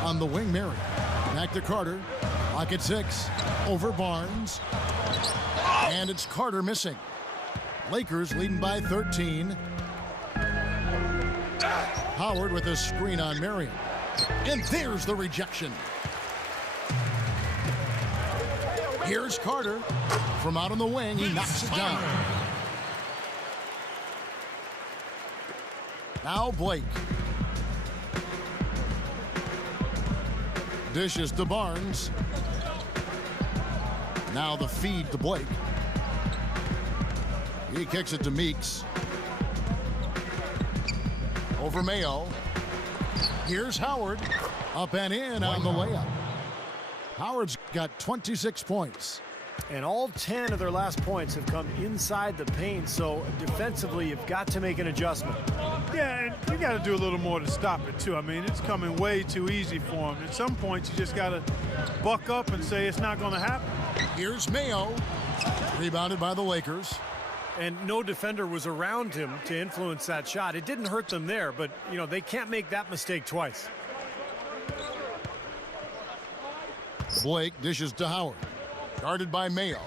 On the wing, Mary. Back to Carter. Lock at 6. Over Barnes. And it's Carter missing. Lakers leading by 13. Howard with a screen on Marion. And there's the rejection. Here's Carter. From out on the wing, he knocks it down. Now Blake. Dishes to Barnes. Now the feed to Blake. He kicks it to Meeks. Over Mayo. Here's Howard. Up and in on the layup. Howard's got 26 points. And all 10 of their last points have come inside the paint, so defensively you've got to make an adjustment. Yeah, and you got to do a little more to stop it, too. I mean, it's coming way too easy for him. At some points, you just got to buck up and say it's not going to happen. Here's Mayo. Rebounded by the Lakers. And no defender was around him to influence that shot. It didn't hurt them there, but, you know, they can't make that mistake twice. Blake dishes to Howard. Guarded by Mayo.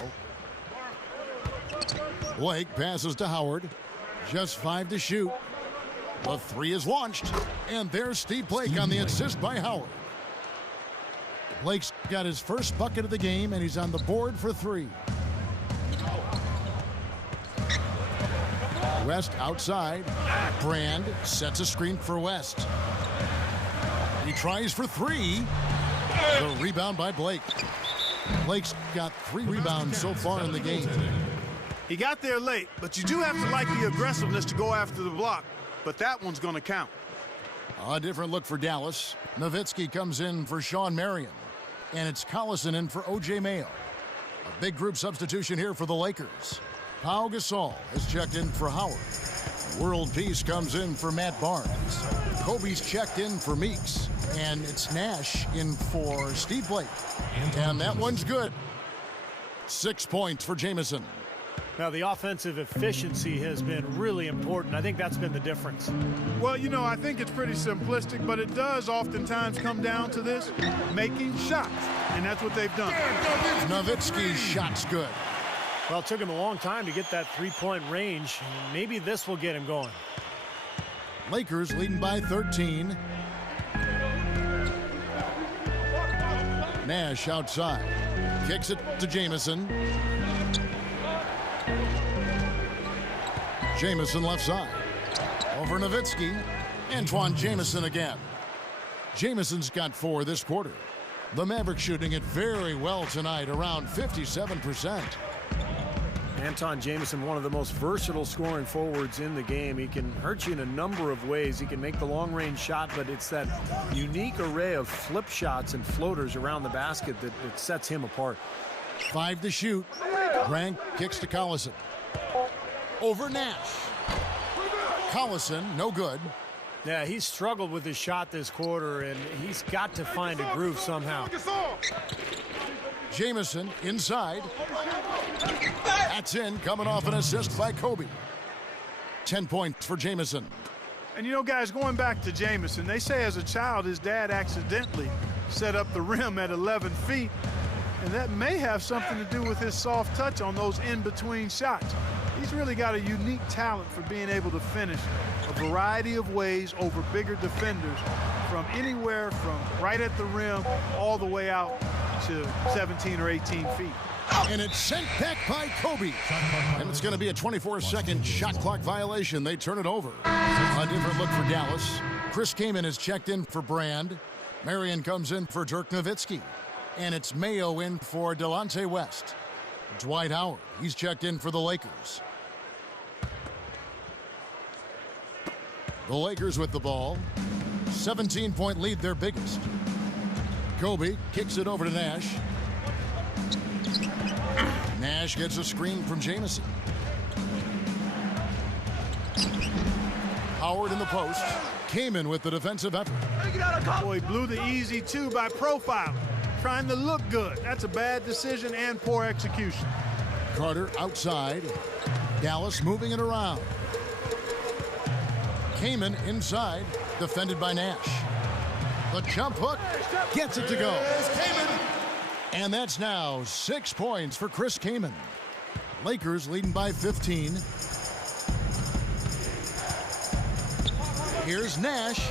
Blake passes to Howard. Just 5 to shoot. The 3 is launched. And there's Steve Blake on the assist by Howard. Blake's got his first bucket of the game, and he's on the board for 3. West outside. Brand sets a screen for West. He tries for 3. The rebound by Blake. Blake's got 3 rebounds so far in the game. He got there late, but you do have to like the aggressiveness to go after the block. But that one's going to count. A different look for Dallas. Nowitzki comes in for Sean Marion. And it's Collison in for O.J. Mayo. A big group substitution here for the Lakers. Pau Gasol has checked in for Howard. World Peace comes in for Matt Barnes. Kobe's checked in for Meeks. And it's Nash in for Steve Blake. And that one's good. 6 points for Jameson. Now, the offensive efficiency has been really important. I think that's been the difference. Well, you know, I think it's pretty simplistic, but it does oftentimes come down to this, making shots. And that's what they've done. Nowitzki's shot's good. Well, it took him a long time to get that three-point range. Maybe this will get him going. Lakers leading by 13. Nash outside. Kicks it to Jamison. Jamison left side. Over Nowitzki. Antoine Jamison again. Jamison's got 4 this quarter. The Mavericks shooting it very well tonight, around 57%. Anton Jamison, one of the most versatile scoring forwards in the game. He can hurt you in a number of ways. He can make the long-range shot, but it's that unique array of flip shots and floaters around the basket that sets him apart. 5 to shoot. Grant kicks to Collison. Over Nash. Collison, no good. Yeah, he's struggled with his shot this quarter, and he's got to find a groove somehow. Jamison inside. That's in, coming off an assist by Kobe. 10 points for Jamison. And you know, guys, going back to Jamison, they say as a child his dad accidentally set up the rim at 11 feet, and that may have something to do with his soft touch on those in-between shots. He's really got a unique talent for being able to finish a variety of ways over bigger defenders, from anywhere from right at the rim all the way out to 17 or 18 feet. And it's sent back by Kobe. And it's going to be a 24-second shot clock violation. They turn it over. A different look for Dallas. Chris Kaman is checked in for Brand. Marion comes in for Dirk Nowitzki. And it's Mayo in for Delonte West. Dwight Howard, he's checked in for the Lakers. The Lakers with the ball. 17-point lead, their biggest. Kobe kicks it over to Nash. Nash gets a screen from Jamison. Howard in the post. Kaman with the defensive effort. Boy, blew the easy 2 by profiling. Trying to look good. That's a bad decision and poor execution. Carter outside. Dallas moving it around. Kaman inside, defended by Nash. The jump hook gets it to go. And that's now 6 points for Chris Kaman. Lakers leading by 15. Here's Nash.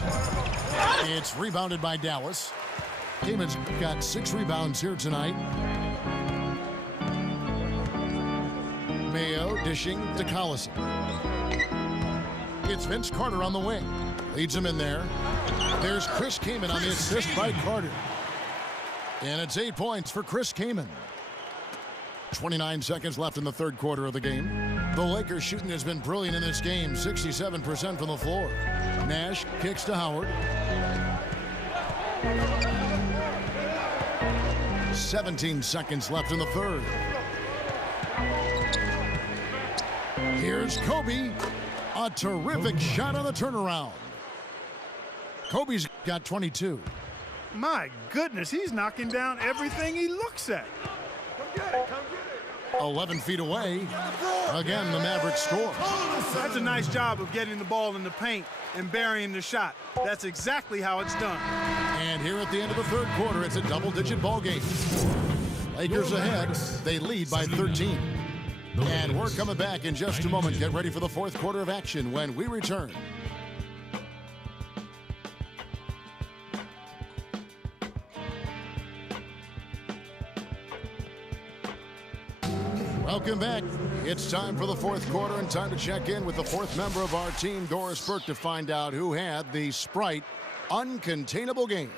It's rebounded by Dallas. Kaman's got 6 rebounds here tonight. Mayo dishing to Collison. It's Vince Carter on the wing. Leads him in there. There's Chris Kaman on the assist by Carter. And it's 8 points for Chris Kaman. 29 seconds left in the third quarter of the game. The Lakers shooting has been brilliant in this game. 67% from the floor. Nash kicks to Howard. 17 seconds left in the third. Here's Kobe. A terrific shot on the turnaround. Kobe's got 22. My goodness, he's knocking down everything he looks at. 11 feet away. Again, the Mavericks score. That's a nice job of getting the ball in the paint and burying the shot. That's exactly how it's done. And here at the end of the third quarter, it's a double-digit ball game. Lakers ahead. They lead by 13. And we're coming back in just a moment. Get ready for the fourth quarter of action when we return. Welcome back. It's time for the fourth quarter and time to check in with the fourth member of our team, Doris Burke, to find out who had the Sprite Uncontainable Game.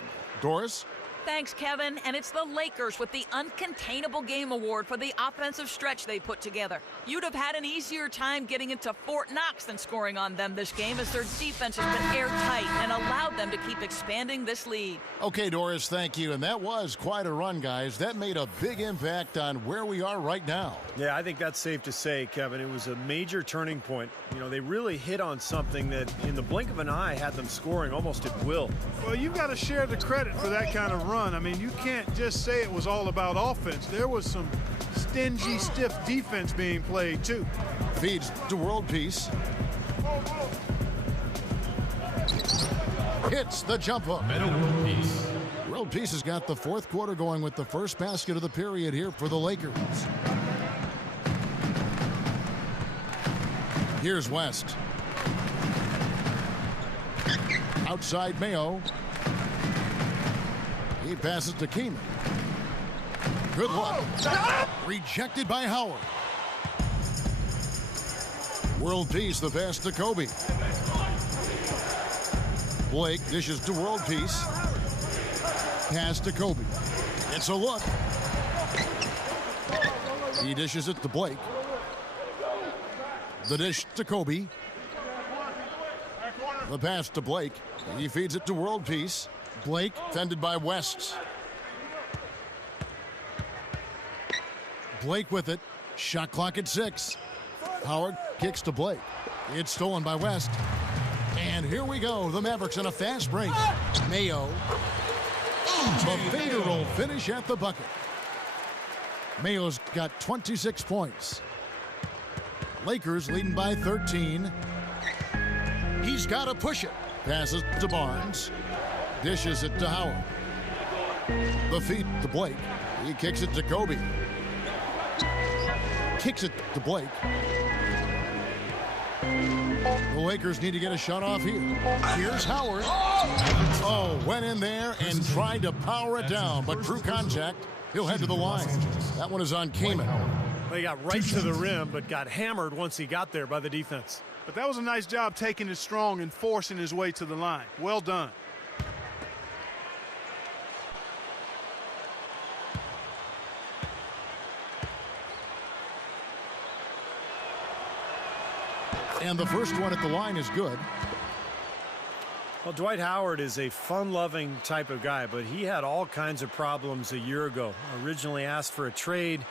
Doris? Thanks, Kevin. And it's the Lakers with the Uncontainable Game Award for the offensive stretch they put together. You'd have had an easier time getting into Fort Knox than scoring on them this game, as their defense has been airtight and allowed them to keep expanding this lead. Okay, Doris, thank you. And that was quite a run, guys. That made a big impact on where we are right now. Yeah, I think that's safe to say, Kevin. It was a major turning point. You know, they really hit on something that in the blink of an eye had them scoring almost at will. Well, you've got to share the credit for that kind of run. I mean, you can't just say it was all about offense. There was some stingy, stiff defense being played, too. Feeds to World Peace. Hits the jump hook. World Peace. World Peace has got the fourth quarter going with the first basket of the period here for the Lakers. Here's West. Outside Mayo. He passes to Keenan. Good luck. Rejected by Howard. World Peace, the pass to Kobe. Blake dishes to World Peace. Pass to Kobe. It's a look. He dishes it to Blake. The dish to Kobe. The pass to Blake. He feeds it to World Peace. Blake fended by West. Blake with it. Shot clock at 6. Howard kicks to Blake. It's stolen by West. And here we go. The Mavericks in a fast break. Mayo. The finger roll finish at the bucket. Mayo's got 26 points. Lakers leading by 13. He's got to push it. Passes to Barnes. Dishes it to Howard. The feed to Blake. He kicks it to Kobe. Kicks it to Blake. The Lakers need to get a shot off here. Here's Howard. Oh, went in there and tried to power it down, but true contact. He'll head to the line. That one is on Kamen. Well, he got right to the rim, but got hammered once he got there by the defense. But that was a nice job taking it strong and forcing his way to the line. Well done. And the first one at the line is good. Well, Dwight Howard is a fun-loving type of guy, but he had all kinds of problems a year ago. Originally asked for a trade,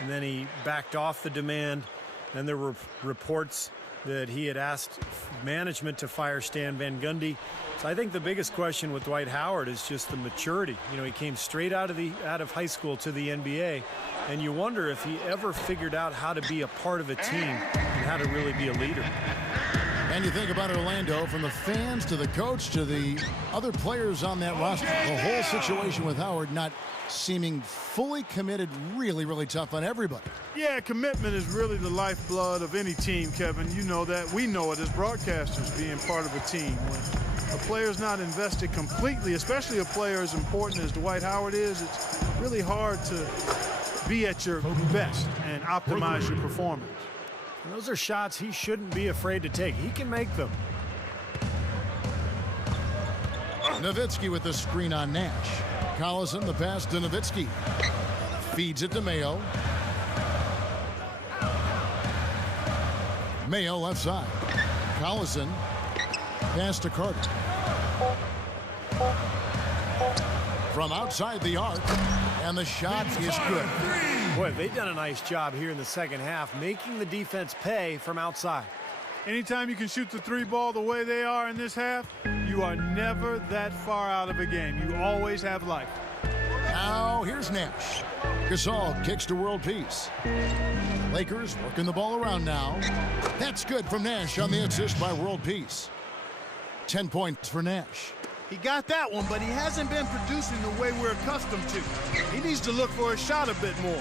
and then he backed off the demand. And there were reports that he had asked management to fire Stan Van Gundy. So I think the biggest question with Dwight Howard is just the maturity. You know, he came straight out of high school to the NBA, and you wonder if he ever figured out how to be a part of a team and how to really be a leader. And you think about Orlando, from the fans to the coach to the other players on that roster, the whole situation with Howard not seeming fully committed, really, really tough on everybody. Yeah, commitment is really the lifeblood of any team, Kevin. You know that. We know it as broadcasters, being part of a team. When a player's not invested completely, especially a player as important as Dwight Howard is, it's really hard to be at your best and optimize your performance. And those are shots he shouldn't be afraid to take. He can make them. Nowitzki with the screen on Nash. Collison, the pass to Nowitzki. Feeds it to Mayo. Mayo left side. Collison. Pass to Carter. From outside the arc. And the shot is good. Boy, they've done a nice job here in the second half, making the defense pay from outside. Anytime you can shoot the three ball the way they are in this half, you are never that far out of a game. You always have life. Now here's Nash. Gasol kicks to World Peace. Lakers working the ball around now. That's good from Nash on the assist by World Peace. 10 points for Nash. He got that one, but he hasn't been producing the way we're accustomed to. He needs to look for a shot a bit more.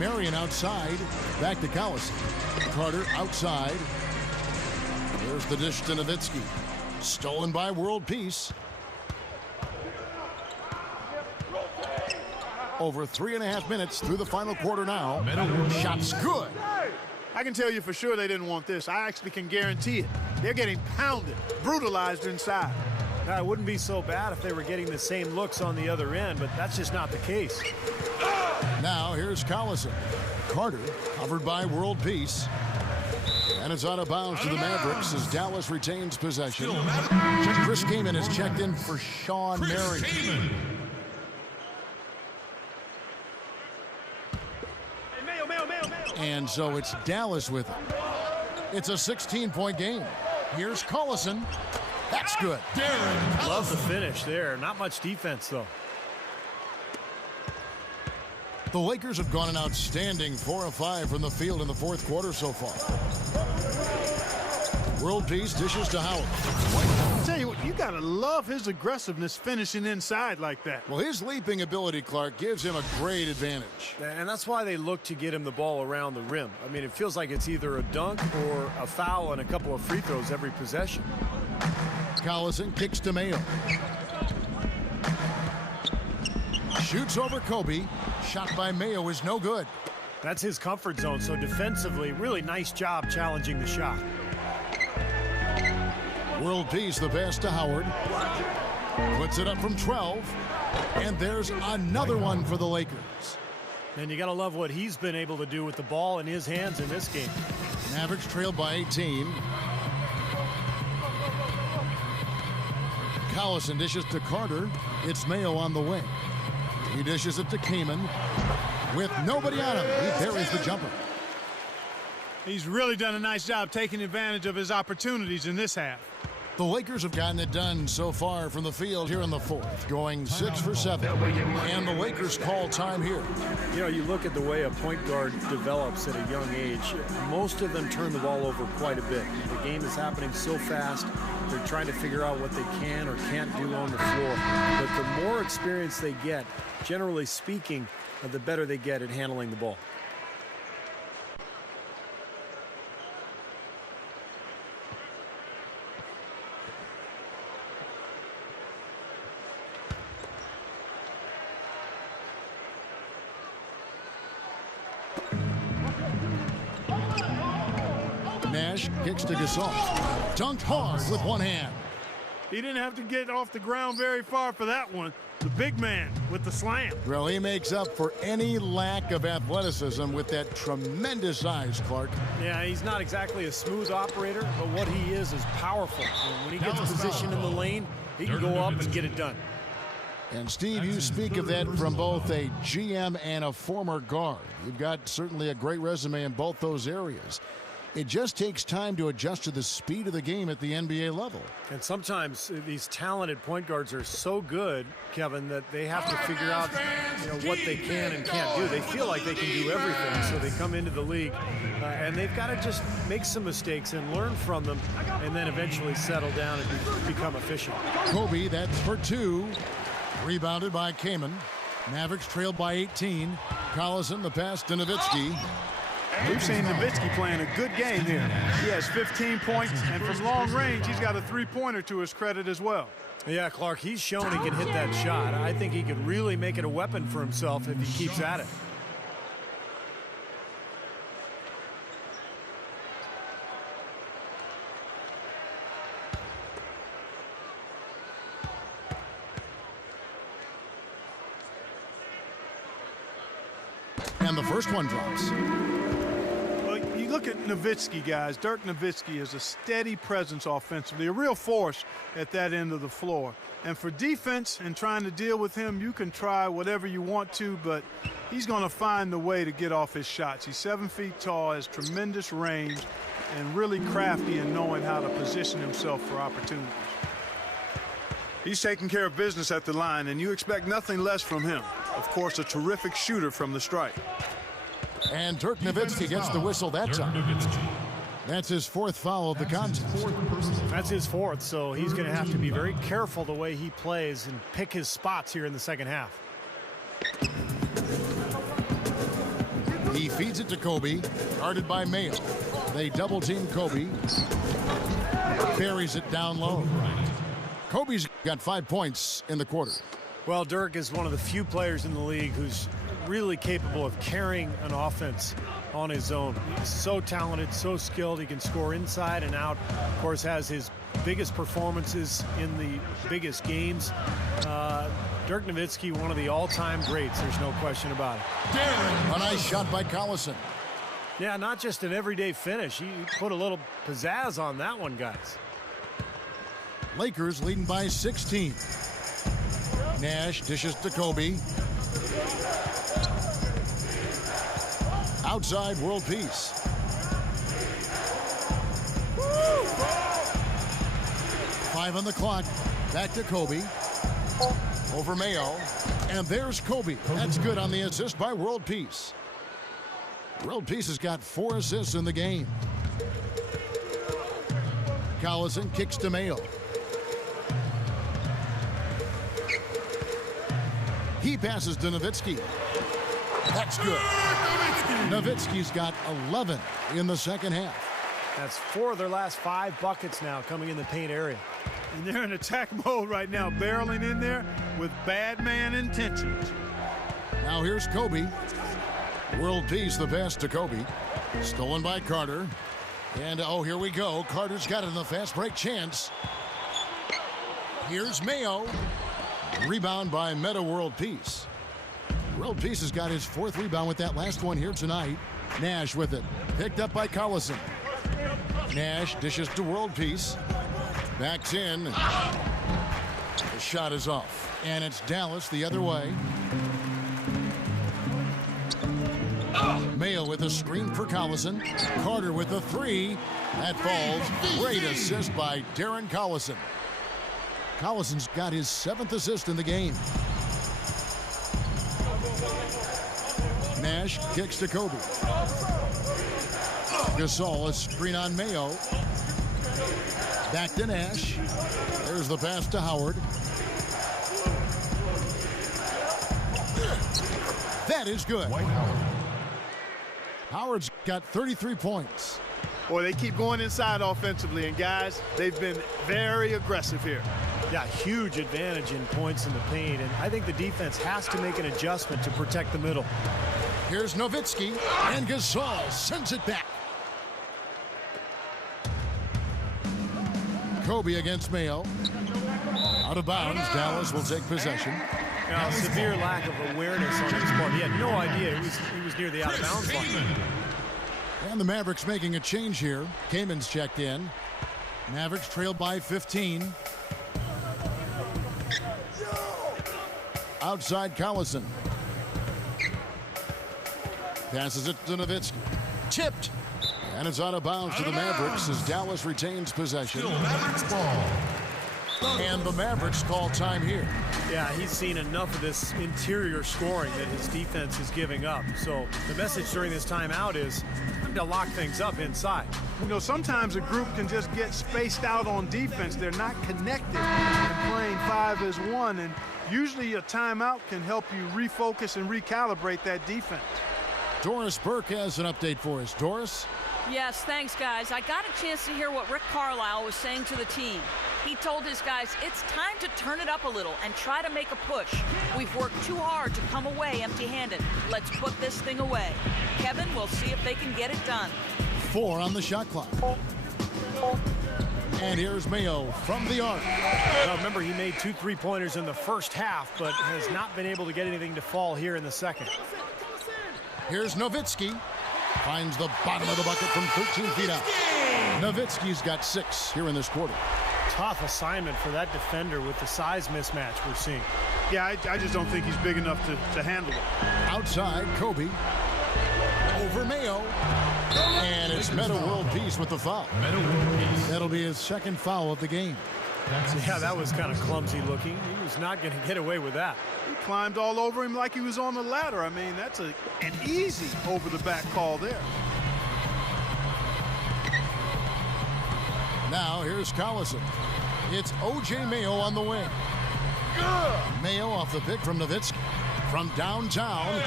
Marion outside. Back to Collison. Carter outside. There's the dish to Nowitzki. Stolen by World Peace. Over 3.5 minutes through the final quarter now. Shot's good. I can tell you for sure they didn't want this. I actually can guarantee it. They're getting pounded, brutalized inside. Now, it wouldn't be so bad if they were getting the same looks on the other end, but that's just not the case. Now here's Collison. Carter covered by World Peace. And it's out of bounds to the Mavericks as Dallas retains possession. Chris Kaman has checked in for Sean Marion. And so it's Dallas with it. It's a 16-point game. Here's Collison. That's good. Love the finish there. Not much defense, though. The Lakers have gone an outstanding 4 of 5 from the field in the fourth quarter so far. World Peace dishes to Howard. I'll tell you what, you got to love his aggressiveness finishing inside like that. Well, his leaping ability, Clark, gives him a great advantage. And that's why they look to get him the ball around the rim. I mean, it feels like it's either a dunk or a foul and a couple of free throws every possession. Collison kicks to Mayo. Shoots over Kobe. Shot by Mayo is no good. That's his comfort zone, so defensively, really nice job challenging the shot. World Peace, the pass to Howard. Puts it up from 12. And there's another one for the Lakers. And you got to love what he's been able to do with the ball in his hands in this game. Mavericks trailed by 18. Collison dishes to Carter. It's Mayo on the wing. He dishes it to Kaman. With nobody on him, he buries the jumper. He's really done a nice job taking advantage of his opportunities in this half. The Lakers have gotten it done so far from the field here in the fourth, going 6 for 7. And the Lakers call time here. You know, you look at the way a point guard develops at a young age, most of them turn the ball over quite a bit. The game is happening so fast, they're trying to figure out what they can or can't do on the floor. But the more experience they get, generally speaking, the better they get at handling the ball. Nash kicks to Gasol. Dunked hard with one hand. He didn't have to get off the ground very far for that one. The big man with the slam. Well, he makes up for any lack of athleticism with that tremendous size, Clark. Yeah, he's not exactly a smooth operator, but what he is powerful. And when he gets positioned in the lane, he can go up and get it done. And Steve, you speak of that from both a GM and a former guard. You've got certainly a great resume in both those areas. It just takes time to adjust to the speed of the game at the NBA level. And sometimes these talented point guards are so good, Kevin, that they have to figure out what they can and can't do. They feel like they can do everything, so they come into the league, and they've got to just make some mistakes and learn from them, and then eventually settle down and become efficient. Kobe, that's for 2. Rebounded by Kaman. Mavericks trailed by 18. Collison, the pass to Nowitzki. We've seen Nowitzki playing a good game here. He has 15 points, and from long range, he's got a three-pointer to his credit as well. Yeah, Clark, he's shown he can hit that shot. I think he could really make it a weapon for himself if he keeps at it. And the first one drops. You look at Nowitzki, guys. Dirk Nowitzki is a steady presence offensively, a real force at that end of the floor. And for defense and trying to deal with him, you can try whatever you want to, but he's going to find the way to get off his shots. He's 7 feet tall, has tremendous range, and really crafty in knowing how to position himself for opportunities. He's taking care of business at the line, and you expect nothing less from him. Of course, a terrific shooter from the stripe. And Dirk Nowitzki gets the whistle that time. That's his 4th foul of the contest. That's his 4th, so he's going to have to be very careful the way he plays and pick his spots here in the second half. He feeds it to Kobe, guarded by Mayo. They double-team Kobe. Buries it down low. Kobe's got 5 points in the quarter. Well, Dirk is one of the few players in the league who's really capable of carrying an offense on his own. He's so talented, so skilled. He can score inside and out. Of course, has his biggest performances in the biggest games. Dirk Nowitzki, one of the all-time greats. There's no question about it. A nice shot by Collison. Yeah, not just an everyday finish. He put a little pizzazz on that one, guys. Lakers leading by 16. Nash dishes to Kobe. Outside, World Peace. Five on the clock. Back to Kobe. Over Mayo. And there's Kobe. That's good on the assist by World Peace. World Peace has got 4 assists in the game. Collison kicks to Mayo. He passes to Nowitzki. That's good. Nowitzki's got 11 in the second half. That's 4 of their last 5 buckets now coming in the paint area. And they're in attack mode right now, barreling in there with bad man intentions. Now here's Kobe. World peace, the pass to Kobe. Stolen by Carter. And, oh, here we go. Carter's got it in the fast break chance. Here's Mayo. Rebound by Meta World Peace. World Peace has got his 4th rebound with that last one here tonight. Nash with it. Picked up by Collison. Nash dishes to World Peace. Backs in. The shot is off. And it's Dallas the other way. Mayo with a screen for Collison. Carter with a 3. That falls. Great assist by Darren Collison. Collison's got his 7th assist in the game. Nash kicks to Kobe. Gasol, a screen on Mayo. Back to Nash. There's the pass to Howard. That is good. Howard's got 33 points. Boy, they keep going inside offensively, and guys, they've been very aggressive here. Yeah, huge advantage in points in the paint, and I think the defense has to make an adjustment to protect the middle. Here's Nowitzki, and Gasol sends it back. Kobe against Mayo. Out of bounds, Dallas will take possession. Now, severe lack of awareness on his part. He had no idea he was near the out-of-bounds line. And the Mavericks making a change here. Kamen's checked in. Mavericks trailed by 15. Outside Collison. Passes it to Nowitzki. Tipped. And it's out of bounds to the Mavericks as Dallas retains possession. Still Mavericks ball. And the Mavericks call time here. Yeah, he's seen enough of this interior scoring that his defense is giving up. So the message during this timeout is time to lock things up inside. You know, sometimes a group can just get spaced out on defense. They're not connected and playing 5 as 1. And usually a timeout can help you refocus and recalibrate that defense. Doris Burke has an update for us. Doris? Yes, thanks, guys. I got a chance to hear what Rick Carlisle was saying to the team. He told his guys, it's time to turn it up a little and try to make a push. We've worked too hard to come away empty-handed. Let's put this thing away. Kevin, we'll see if they can get it done. 4 on the shot clock. And here's Mayo from the arc. Now, remember, he made 2 3-pointers in the first half, but has not been able to get anything to fall here in the second. Here's Nowitzki. Finds the bottom of the bucket from 13 feet out. Nowitzki's got 6 here in this quarter. Tough assignment for that defender with the size mismatch we're seeing. Yeah, I just don't think he's big enough to handle it. Outside, Kobe. Over Mayo. And it's Meta World Peace with the foul. Meta World Peace. That'll be his 2nd foul of the game. Yeah, that was kind of clumsy looking. He was not going to get away with that. He climbed all over him like he was on the ladder. I mean, that's an easy over-the-back call there. Now here's Collison. It's O.J. Mayo on the wing. Mayo off the pick from Nowitzki. From downtown,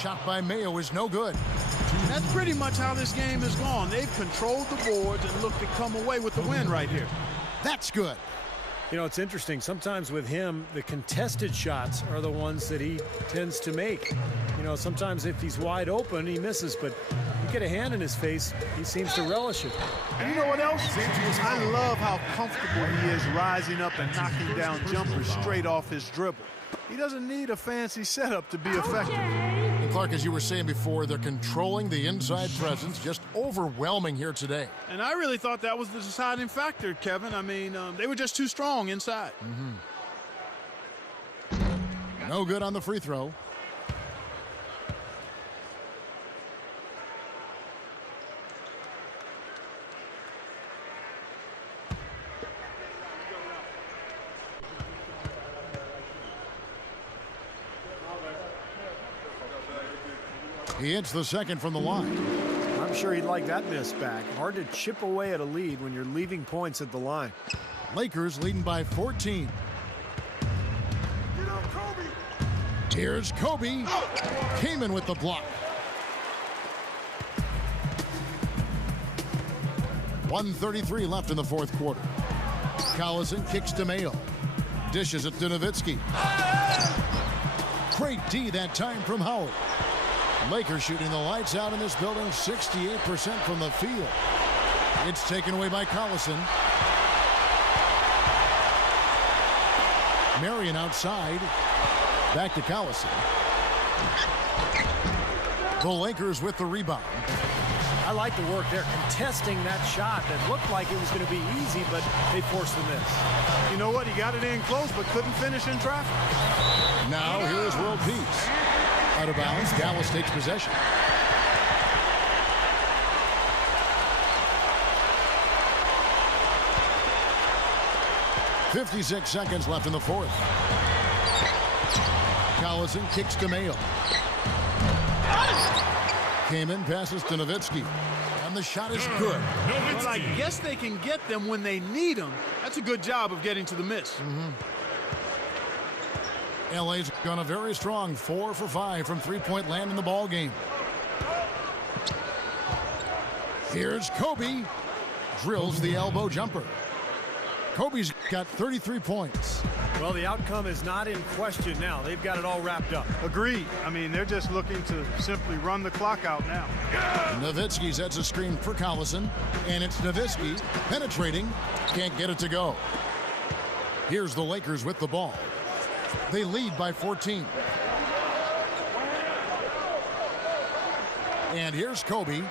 shot by Mayo is no good. That's pretty much how this game has gone. They've controlled the boards and looked to come away with the win right here. That's good. You know, it's interesting. Sometimes with him, the contested shots are the ones that he tends to make. You know, sometimes if he's wide open, he misses, but you get a hand in his face, he seems to relish it. And you know what else? I love how comfortable he is rising up and knocking down jumpers straight off his dribble. He doesn't need a fancy setup to be effective. And Clark, as you were saying before, they're controlling the inside presence, just overwhelming here today. And I really thought that was the deciding factor, Kevin. I mean, they were just too strong inside. No good on the free throw. He hits the second from the line. I'm sure he'd like that miss back. Hard to chip away at a lead when you're leaving points at the line. Lakers leading by 14. Here's Kobe. Came in with the block. 1:33 left in the fourth quarter. Collison kicks to Mayo. Dishes it to Nowitzki. Great D that time from Howard. Lakers shooting the lights out in this building, 68% from the field. It's taken away by Collison. Marion outside. Back to Collison. The Lakers with the rebound. I like the work there, contesting that shot that looked like it was going to be easy, but they forced the miss. You know what? He got it in close, but couldn't finish in traffic. Now here is World Peace. Out of bounds, Dallas takes possession. .56 seconds left in the fourth. Collison kicks to Mayo. Came in, passes to Nowitzki. And the shot is good. Well, I guess they can get them when they need them. That's a good job of getting to the miss. LA's gone a very strong 4 for 5 from three-point land in the ball game. Here's Kobe. Drills the elbow jumper. Kobe's got 33 points. Well, the outcome is not in question now. They've got it all wrapped up. Agreed. I mean, they're just looking to simply run the clock out now. Nowitzki sets a screen for Collison, and it's Nowitzki penetrating. Can't get it to go. Here's the Lakers with the ball. They lead by 14. And here's Kobe.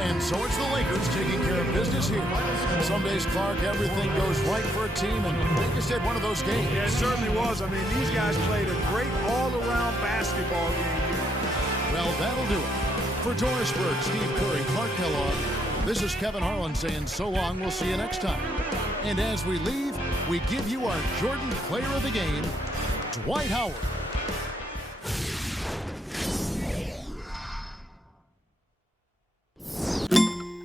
And so it's the Lakers taking care of business here. Some days, Clark, everything goes right for a team, and they just had one of those games. Yeah, it certainly was. I mean, these guys played a great all-around basketball game here. Well, that'll do it. For Doris Burke, Steve Curry, Clark Kellogg, this is Kevin Harlan saying so long. We'll see you next time. And as we leave, we give you our Jordan Player of the Game, Dwight Howard.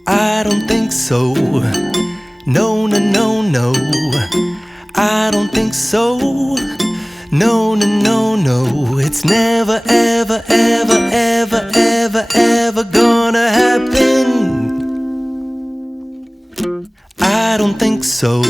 I don't think so. No, no, no, no. I don't think so. No, no, no, no. It's never, ever, ever, ever, ever, ever gonna happen. I don't think so.